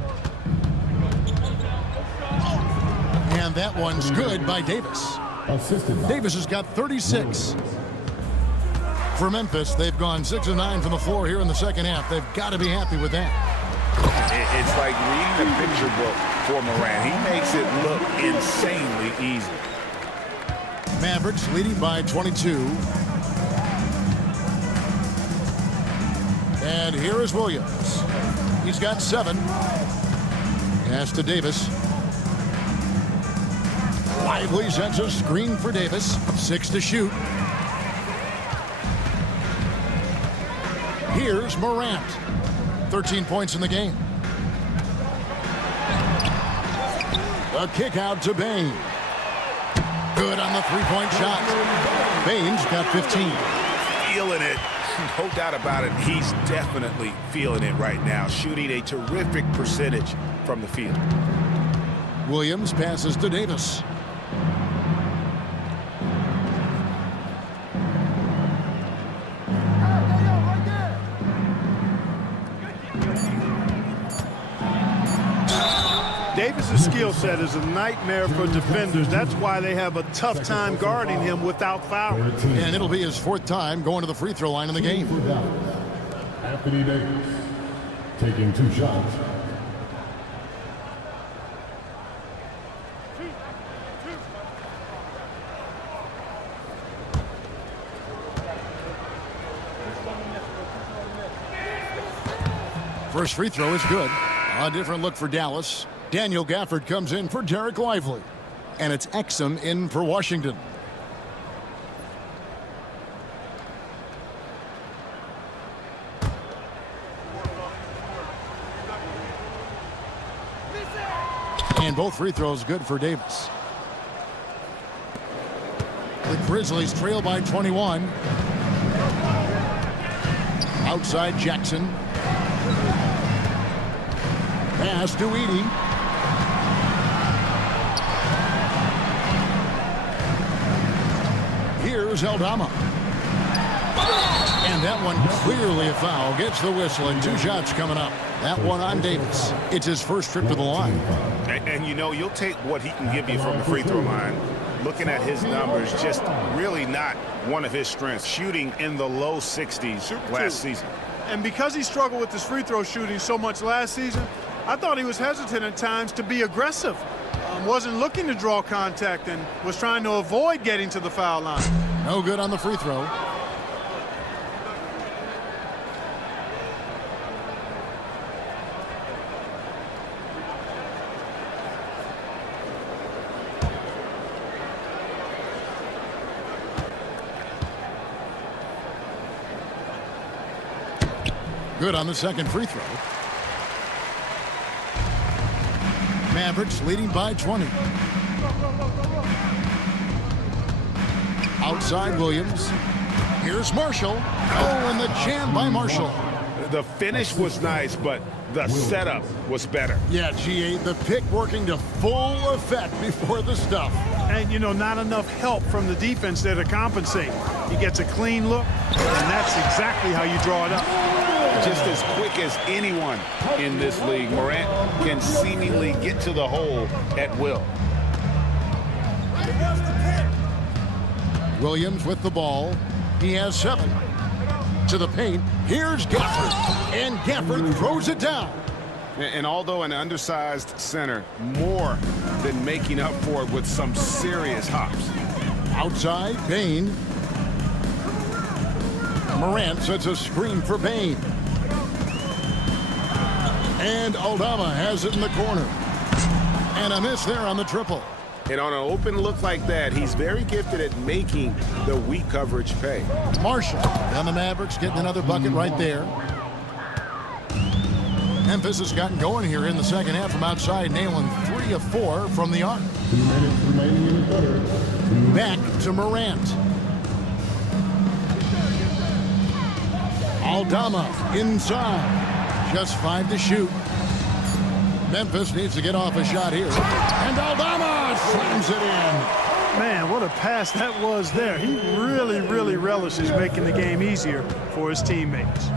And that one's good by Davis. Davis has got 36. For Memphis, they've gone 6 of 9 from the floor here in the second half. They've got to be happy with that. It's like reading a picture book for Morant. He makes it look insanely easy. Mavericks leading by 22. And here is Williams. He's got 7. Pass to Davis. Lively sends a screen for Davis. 6 to shoot. Here's Morant. 13 points in the game. A kick out to Bain. Good on the 3-point shot. Bain's got 15. Feeling it. No doubt about it. He's definitely feeling it right now. Shooting a terrific percentage from the field. Williams passes to Davis. Davis's skill set is a nightmare for defenders. That's why they have a tough time guarding him without fouling. And it'll be his 4th time going to the free throw line in the game. Anthony Davis taking 2 shots. First free throw is good. A different look for Dallas. Daniel Gafford comes in for Derek Lively. And it's Exum in for Washington. And both free throws good for Davis. The Grizzlies trail by 21. Outside Jackson. Pass to Edey. Here's Aldama. And that one clearly a foul. Gets the whistle and 2 shots coming up. That one on Davis. It's his first trip to the line. And you know, you'll take what he can give you from the free throw line. Looking at his numbers, just really not one of his strengths. Shooting in the low 60s last season. And because he struggled with his free throw shooting so much last season, I thought he was hesitant at times to be aggressive. Wasn't looking to draw contact and was trying to avoid getting to the foul line. No good on the free throw. Good on the second free throw. Mavericks leading by 20. Outside Williams. Here's Marshall. Oh, and the jam by Marshall. The finish was nice, but the setup was better. Yeah, GA, the pick working to full effect before the stuff. And, you know, not enough help from the defense there to compensate. He gets a clean look, and that's exactly how you draw it up. Just as quick as anyone in this league, Morant can seemingly get to the hole at will. Williams with the ball. He has 7. To the paint. Here's Gafford. And Gafford throws it down. And although an undersized center, more than making up for it with some serious hops. Outside, Bain. Morant sets a screen for Bain. And Aldama has it in the corner. And a miss there on the triple. And on an open look like that, he's very gifted at making the weak coverage pay. Marshall and the Mavericks getting another bucket right there. Memphis has gotten going here in the second half from outside, nailing 3 of 4 from the arc. 2 minutes remaining in the third. Back to Morant. Aldama inside. Just 5 to shoot. Memphis needs to get off a shot here. And Aldama slams it in. Man, what a pass that was there. He really, really relishes making the game easier for his teammates.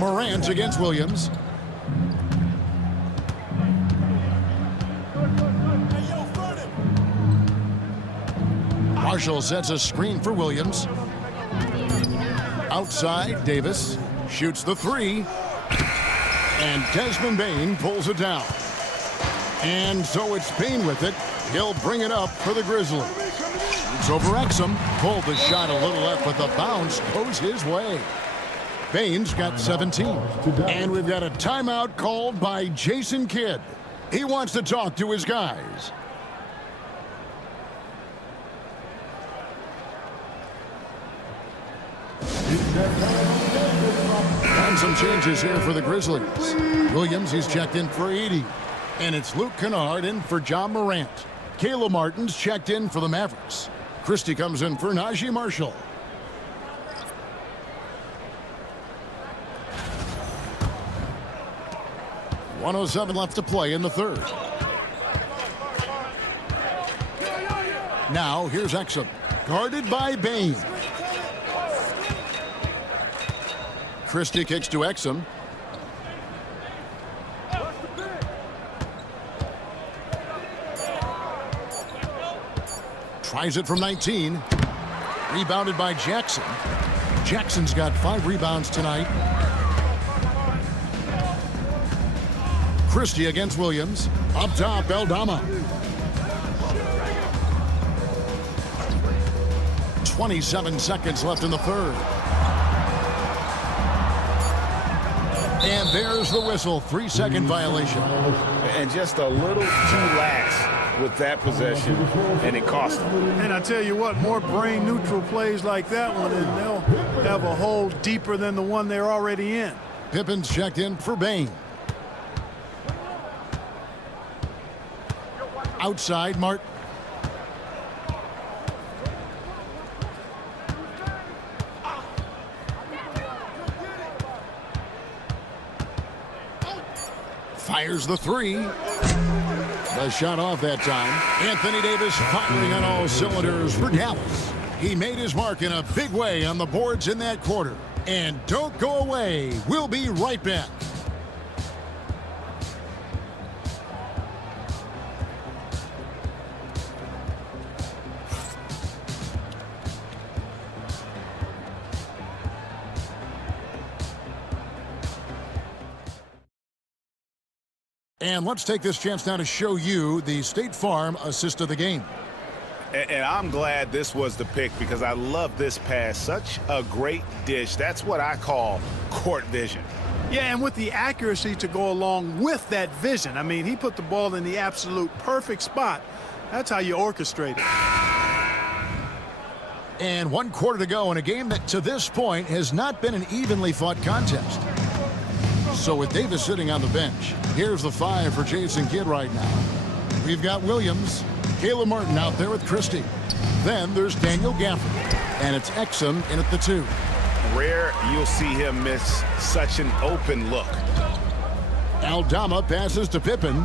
Morant against Williams. Marshall sets a screen for Williams. Outside, Davis shoots the 3. And Desmond Bain pulls it down. And so it's Bain with it. He'll bring it up for the Grizzlies. It's over Exum. Pulled the shot a little left, but the bounce goes his way. Bain's got 17. And we've got a timeout called by Jason Kidd. He wants to talk to his guys. And some changes here for the Grizzlies. Williams, he's checked in for Edey. And it's Luke Kennard in for John Morant. Caleb Martin's checked in for the Mavericks. Christie comes in for Najee Marshall. .107 left to play in the third. Now here's Exum, guarded by Bain. Christie kicks to Exum. Tries it from 19. Rebounded by Jackson. Jackson's got 5 rebounds tonight. Christie against Williams. Up top, Aldama. 27 seconds left in the third. And there's the whistle. 3-second violation. And just a little too lax with that possession, and it cost them. And I tell you what, more brain-neutral plays like that one, and they'll have a hole deeper than the one they're already in. Pippen's checked in for Bain. Outside, Martin. Fires the 3. The shot off that time. Anthony Davis firing on all cylinders for Dallas. He made his mark in a big way on the boards in that quarter. And don't go away. We'll be right back. And let's take this chance now to show you the State Farm assist of the game. And I'm glad this was the pick because I love this pass. Such a great dish. That's what I call court vision. Yeah, and with the accuracy to go along with that vision. I mean, he put the ball in the absolute perfect spot. That's how you orchestrate it. And 1 quarter to go in a game that to this point has not been an evenly fought contest. So with Davis sitting on the bench, here's the 5 for Jason Kidd right now. We've got Williams, Caleb Martin out there with Christie. Then there's Daniel Gafford, and it's Exum in at the 2. Rare you'll see him miss such an open look. Aldama passes to Pippen.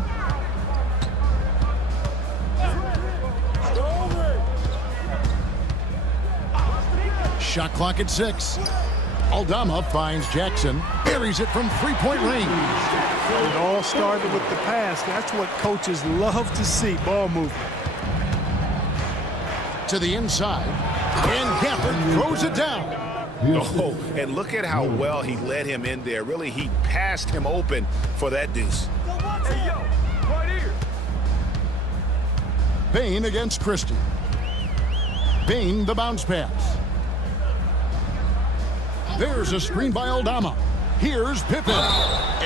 Shot clock at 6. Aldama finds Jackson, buries it from 3-point range. It all started with the pass. That's what coaches love to see, ball movement. To the inside, and Gafford throws it down. Oh, and look at how well he led him in there. Really, he passed him open for that deuce. Hey, yo, right here. Bain against Christie. Bain, the bounce pass. There's a screen by Aldama. Here's Pippen.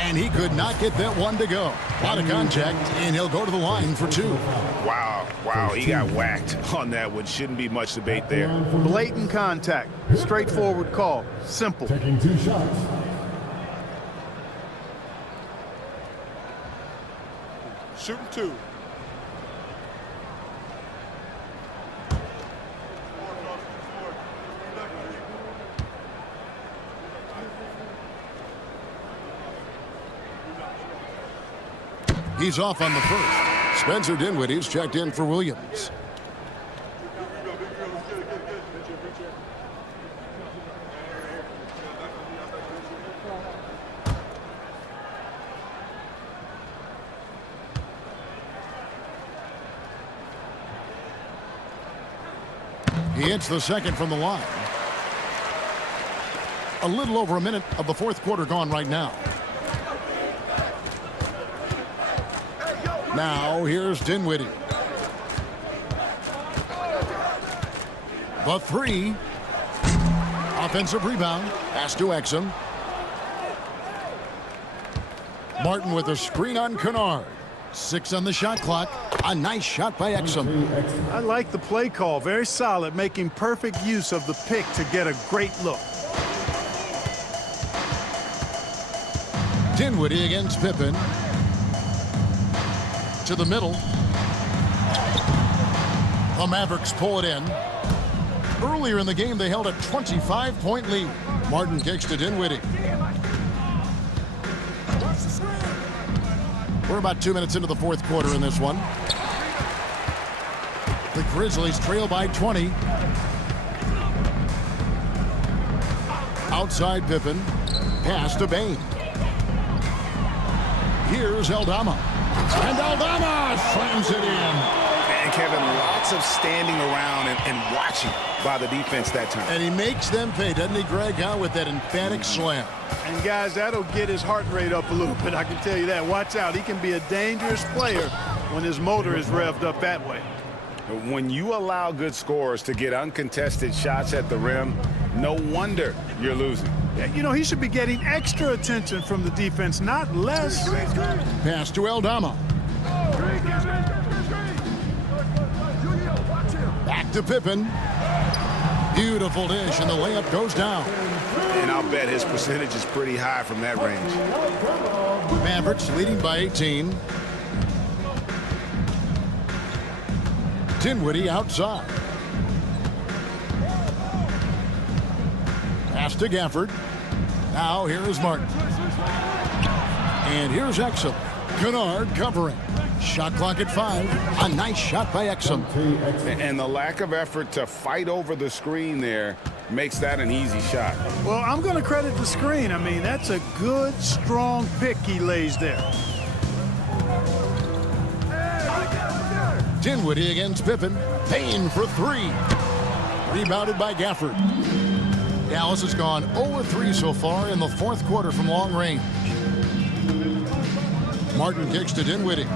And he could not get that one to go. Out of contact, and he'll go to the line for 2. Wow, he got whacked on that one. Shouldn't be much debate there. Blatant contact. Straightforward call. Simple. Taking 2 shots. Shooting 2. He's off on the first. Spencer Dinwiddie's checked in for Williams. He hits the second from the line. A little over a minute of the 4th quarter gone right now. Now, here's Dinwiddie. The 3. Offensive rebound. Pass to Exum. Martin with a screen on Kennard. 6 on the shot clock. A nice shot by Exum. I like the play call. Very solid, making perfect use of the pick to get a great look. Dinwiddie against Pippen. To the middle. The Mavericks pull it in. Earlier in the game, they held a 25-point lead. Martin kicks to Dinwiddie. We're about 2 minutes into the 4th quarter in this one. The Grizzlies trail by 20. Outside Pippen. Pass to Bain. Here's Aldama. And Aldama slams it in. And Kevin, lots of standing around and watching by the defense that time. And he makes them pay, doesn't he, Greg, with that emphatic slam. And, guys, that'll get his heart rate up a little bit, I can tell you that. Watch out. He can be a dangerous player when his motor is revved up that way. When you allow good scorers to get uncontested shots at the rim, no wonder you're losing. You know, he should be getting extra attention from the defense, not less. Pass to Aldama. Back to Pippen. Beautiful dish, and the layup goes down. And I'll bet his percentage is pretty high from that range. Mavericks leading by 18. Dinwiddie outside. Pass to Gafford. Now here is Martin. And here's Exum. Kennard covering. Shot clock at 5. A nice shot by Exum. And the lack of effort to fight over the screen there makes that an easy shot. Well, I'm going to credit the screen. I mean, that's a good, strong pick he lays there. Dinwiddie against Pippen. Payne for 3. Rebounded by Gafford. Dallas has gone 0-3 so far in the fourth quarter from long range. Martin kicks to Dinwiddie.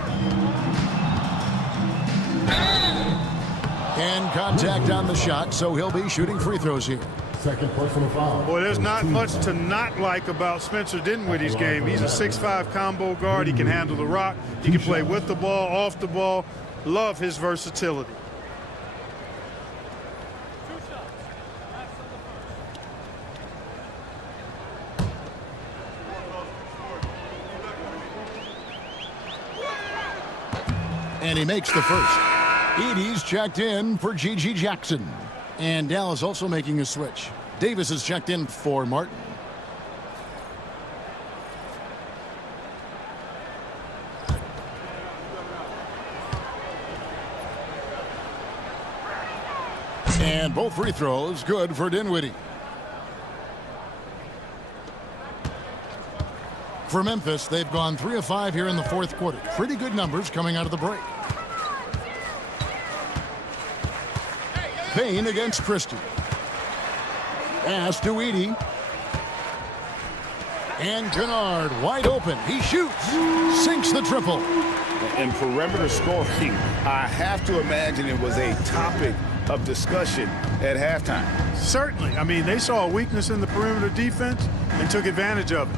And contact on the shot, so he'll be shooting free throws here. Second personal foul. Boy, there's not much to not like about Spencer Dinwiddie's game. He's a 6'5" combo guard. He can handle the rock. He can play with the ball, off the ball. Love his versatility. And he makes the first. Edey's checked in for G.G. Jackson. And Dallas also making a switch. Davis is checked in for Martin. And both free throws good for Dinwiddie. For Memphis, they've gone 3 of 5 here in the fourth quarter. Pretty good numbers coming out of the break. Payne against Christie. Pass to Edey. And Kennard wide open. He shoots. Sinks the triple. In perimeter scoring, I have to imagine it was a topic of discussion at halftime. Certainly. I mean, they saw a weakness in the perimeter defense and took advantage of it.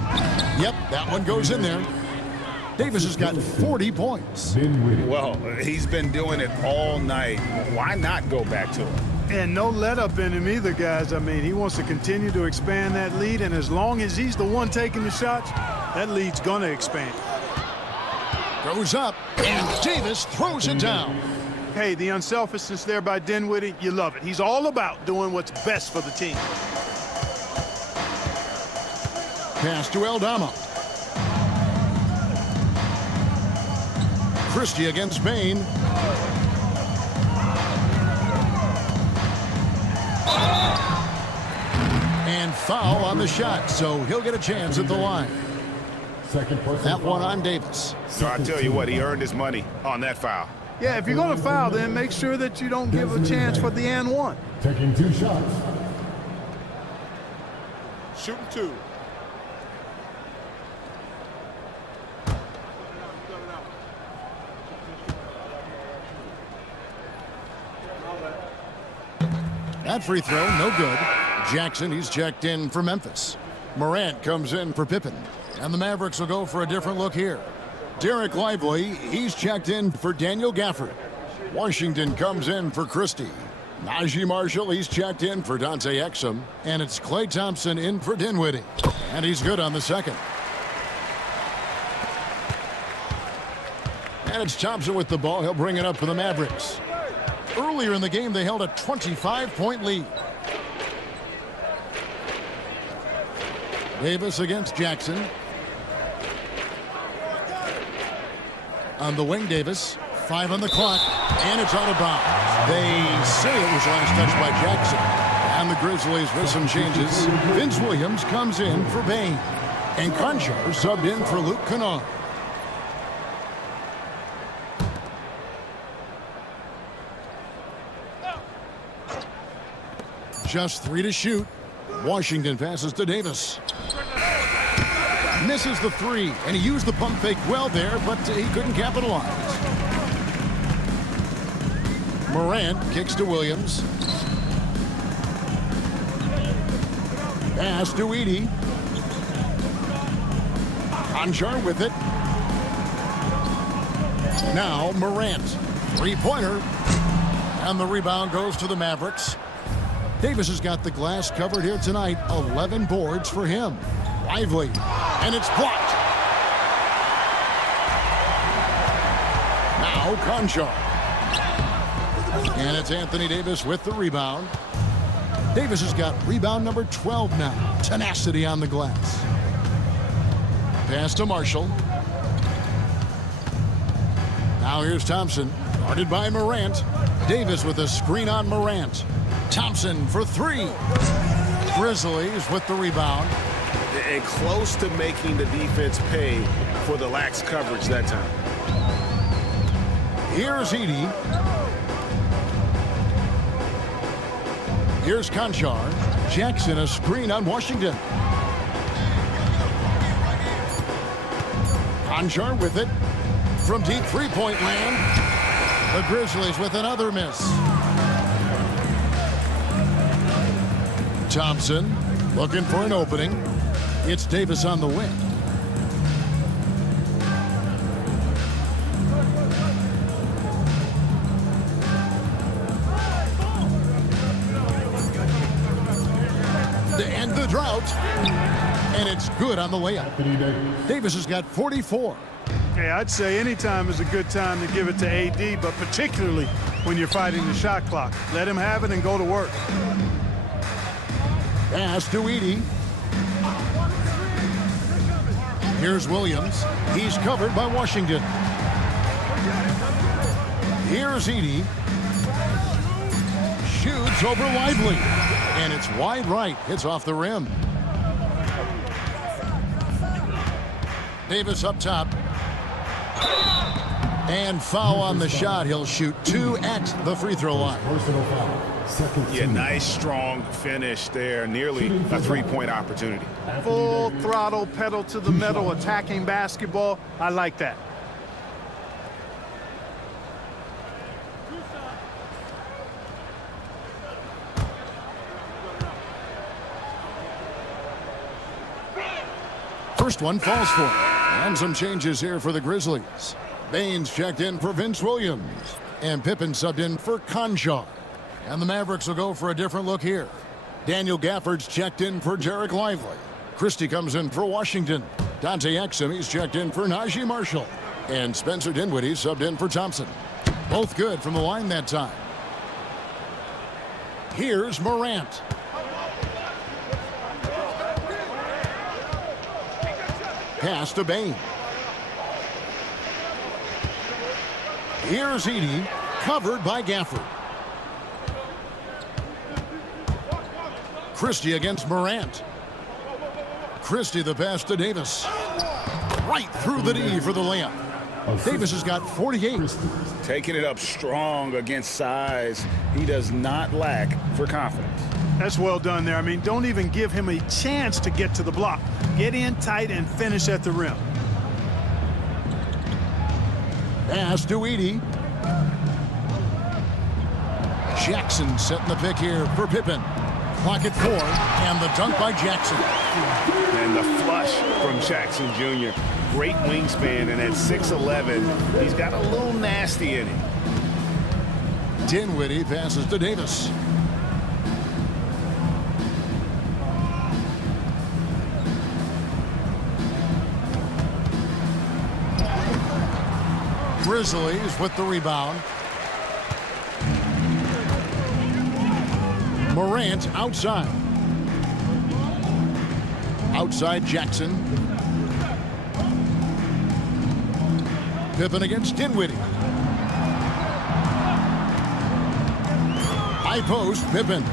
Yep, that one goes in there. Davis has got 40 points. Well, he's been doing it all night. Why not go back to it? And no let up in him either, guys. I mean, he wants to continue to expand that lead, and as long as he's the one taking the shots, that lead's going to expand. Goes up, and Davis throws it down. Hey, the unselfishness there by Dinwiddie, you love it. He's all about doing what's best for the team. Pass to Aldama. Christie against Payne. And foul on the shot, so he'll get a chance at the line. Second personal That one foul. on Davis. So I tell you what, he earned his money on that foul. Yeah, if you're going to foul, then make sure that you don't give a chance for the and one. Taking 2 shots. Shooting 2. That free throw, no good. Jackson, he's checked in for Memphis. Morant comes in for Pippen. And the Mavericks will go for a different look here. Derek Lively, he's checked in for Daniel Gafford. Washington comes in for Christie. Najee Marshall, he's checked in for Dante Exum. And it's Klay Thompson in for Dinwiddie. And he's good on the second. And it's Thompson with the ball. He'll bring it up for the Mavericks. Earlier in the game, they held a 25-point lead. Davis against Jackson. On the wing, Davis. 5 on the clock, and it's out of bounds. They say it was last touched by Jackson. And the Grizzlies with some changes. Vince Williams comes in for Payne. And Conchar subbed in for Luke Kennard. just 3 to shoot. Washington passes to Davis. Misses the 3, and he used the pump fake well there, but he couldn't capitalize. Morant kicks to Williams. Pass to Edey. Conjar with it. Now Morant. Three-pointer. And the rebound goes to the Mavericks. Davis has got the glass covered here tonight. 11 boards for him. Lively. And it's blocked. Now Conjar. And it's Anthony Davis with the rebound. Davis has got rebound number 12 now. Tenacity on the glass. Pass to Marshall. Now here's Thompson. Guarded by Morant. Davis with a screen on Morant. Thompson for 3. Grizzlies with the rebound. And close to making the defense pay for the lax coverage that time. Here's Edey. Here's Conjar. Jackson a screen on Washington. Conjar with it. From deep three-point land. The Grizzlies with another miss. Thompson looking for an opening. It's Davis on the wing. To end the drought. And it's good on the layup. Davis has got 44. Hey, I'd say any time is a good time to give it to AD, but particularly when you're fighting the shot clock. Let him have it and go to work. Pass to Edey. Here's Williams. He's covered by Washington. Here's Edey. Shoots over Lively. And it's wide right. Hits off the rim. Davis up top. And foul on the shot. He'll shoot 2 at the free throw line. Yeah, nice, strong finish there. Nearly a three-point opportunity. Full throttle, pedal to the metal, attacking basketball. I like that. First one falls for him. And some changes here for the Grizzlies. Baines checked in for Vince Williams. And Pippen subbed in for Conjar. And the Mavericks will go for a different look here. Daniel Gafford's checked in for Jarek Lively. Christie comes in for Washington. Dante Exum, he's checked in for Najee Marshall. And Spencer Dinwiddie subbed in for Thompson. Both good from the line that time. Here's Morant. Pass to Bain. Here's Edey, covered by Gafford. Christie against Morant. Christie the pass to Davis. Right through the D for the layup. Davis has got 48. Taking it up strong against size. He does not lack for confidence. That's well done there. I mean, don't even give him a chance to get to the block. Get in tight and finish at the rim. Pass to Edey. Jackson setting the pick here for Pippen. Clock at 4, and the dunk by Jackson. And the flush from Jackson Jr. Great wingspan, and at 6'11", he's got a little nasty in him. Dinwiddie passes to Davis. Grizzlies with the rebound. Morant outside. Outside Jackson. Pippen against Dinwiddie. High post, Pippen.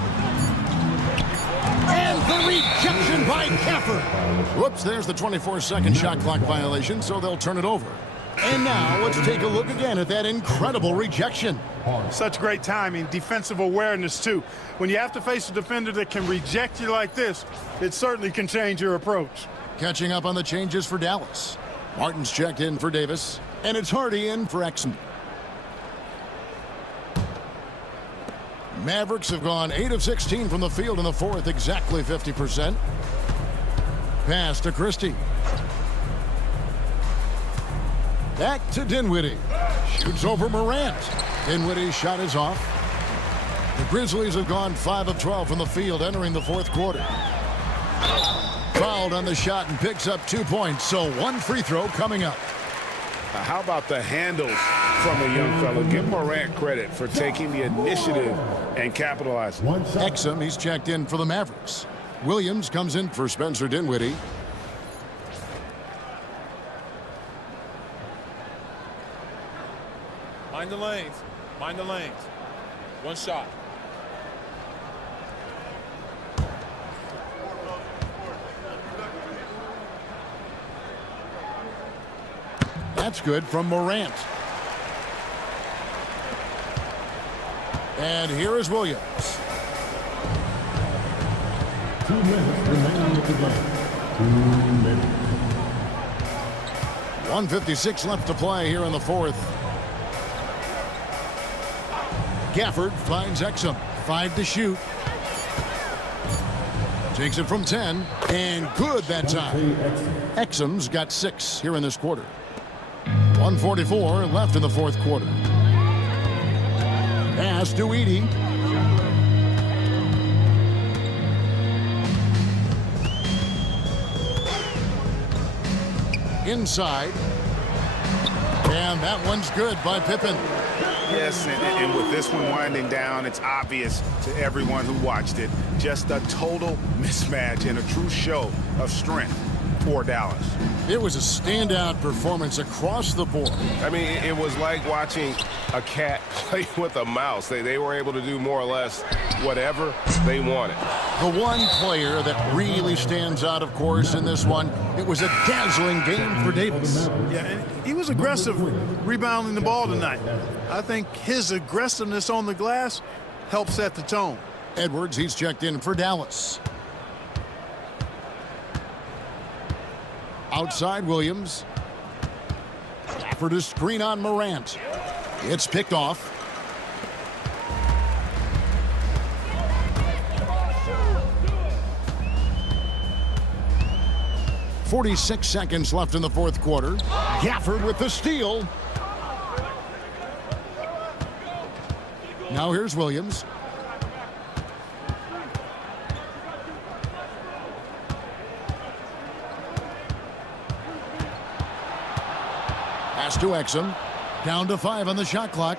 And the rejection by Gafford. Whoops, there's the 24-second shot clock violation, so they'll turn it over. And now let's take a look again at that incredible rejection. Such great timing, defensive awareness too. When you have to face a defender that can reject you like this, it certainly can change your approach. Catching up on the changes for Dallas. Martin's checked in for Davis, and it's Hardy in for Exum. Mavericks have gone 8 of 16 from the field in the fourth, exactly 50%. Pass to Christie. Back to Dinwiddie. Shoots over Morant. Dinwiddie's shot is off. The Grizzlies have gone 5 of 12 from the field entering the fourth quarter. Fouled on the shot and picks up 2 points, so 1 free throw coming up. How about the handles from the young fella? Give Morant credit for taking the initiative and capitalizing. Exum, he's checked in for the Mavericks. Williams comes in for Spencer Dinwiddie. Mind the lanes. Mind the lanes. One shot. That's good from Morant. And here is Williams. 2 minutes remaining of the game. 2 minutes. 1:56 left to play here in the fourth. Gafford finds Exum. 5 to shoot. Takes it from 10. And good that time. Exum's got 6 here in this quarter. 1:44 left in the fourth quarter. Pass to Edey. Inside. And that one's good by Pippen. Yes, and with this one winding down, it's obvious to everyone who watched it. Just a total mismatch and a true show of strength for Dallas. It was a standout performance across the board. I mean, it was like watching a cat play with a mouse. They were able to do more or less whatever they wanted. The one player that really stands out, of course, in this one, it was a dazzling game for Davis. Yeah, and he was aggressive rebounding the ball tonight. I think his aggressiveness on the glass helped set the tone. Edwards, he's checked in for Dallas. Outside Williams. For the screen on Morant. It's picked off. .46 seconds left in the fourth quarter. Gafford with the steal. Now here's Williams. Pass to Exum. Down to 5 on the shot clock.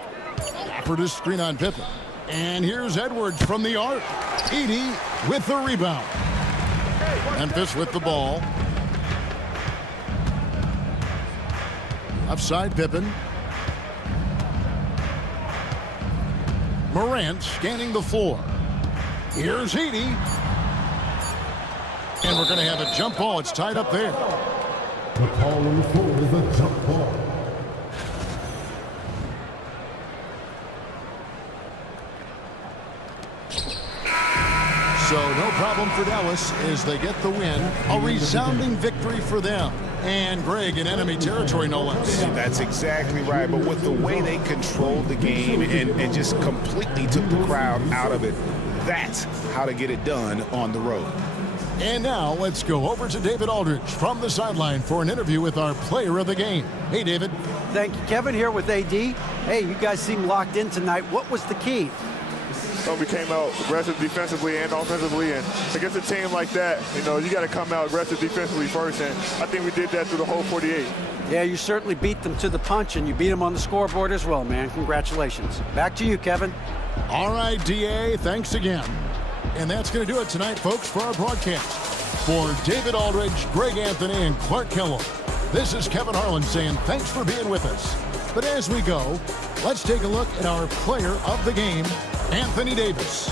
For the screen on Pippen. And here's Edwards from the arc. Edey with the rebound. Memphis with the ball. Upside Pippen. Morant scanning the floor. Here's Edey. And we're going to have a jump ball. It's tied up there. The call on the floor is a jump ball. So no problem for Dallas as they get the win. A resounding victory for them. And Greg in enemy territory, no less. That's exactly right. But with the way they controlled the game and just completely took the crowd out of it, that's how to get it done on the road. And now let's go over to David Aldridge from the sideline for an interview with our player of the game. Hey, David. Thank you, Kevin, here with AD. Hey, you guys seem locked in tonight. What was the key? So we came out aggressive defensively and offensively, and against a team like that, you know, you got to come out aggressive defensively first, and I think we did that through the whole 48. Yeah, you certainly beat them to the punch, and you beat them on the scoreboard as well, man. Congratulations. Back to you, Kevin. All right, DA, thanks again. And that's going to do it tonight, folks, for our broadcast. For David Aldridge, Greg Anthony, and Clark Kellogg, this is Kevin Harlan saying thanks for being with us. But as we go, let's take a look at our player of the game, Anthony Davis.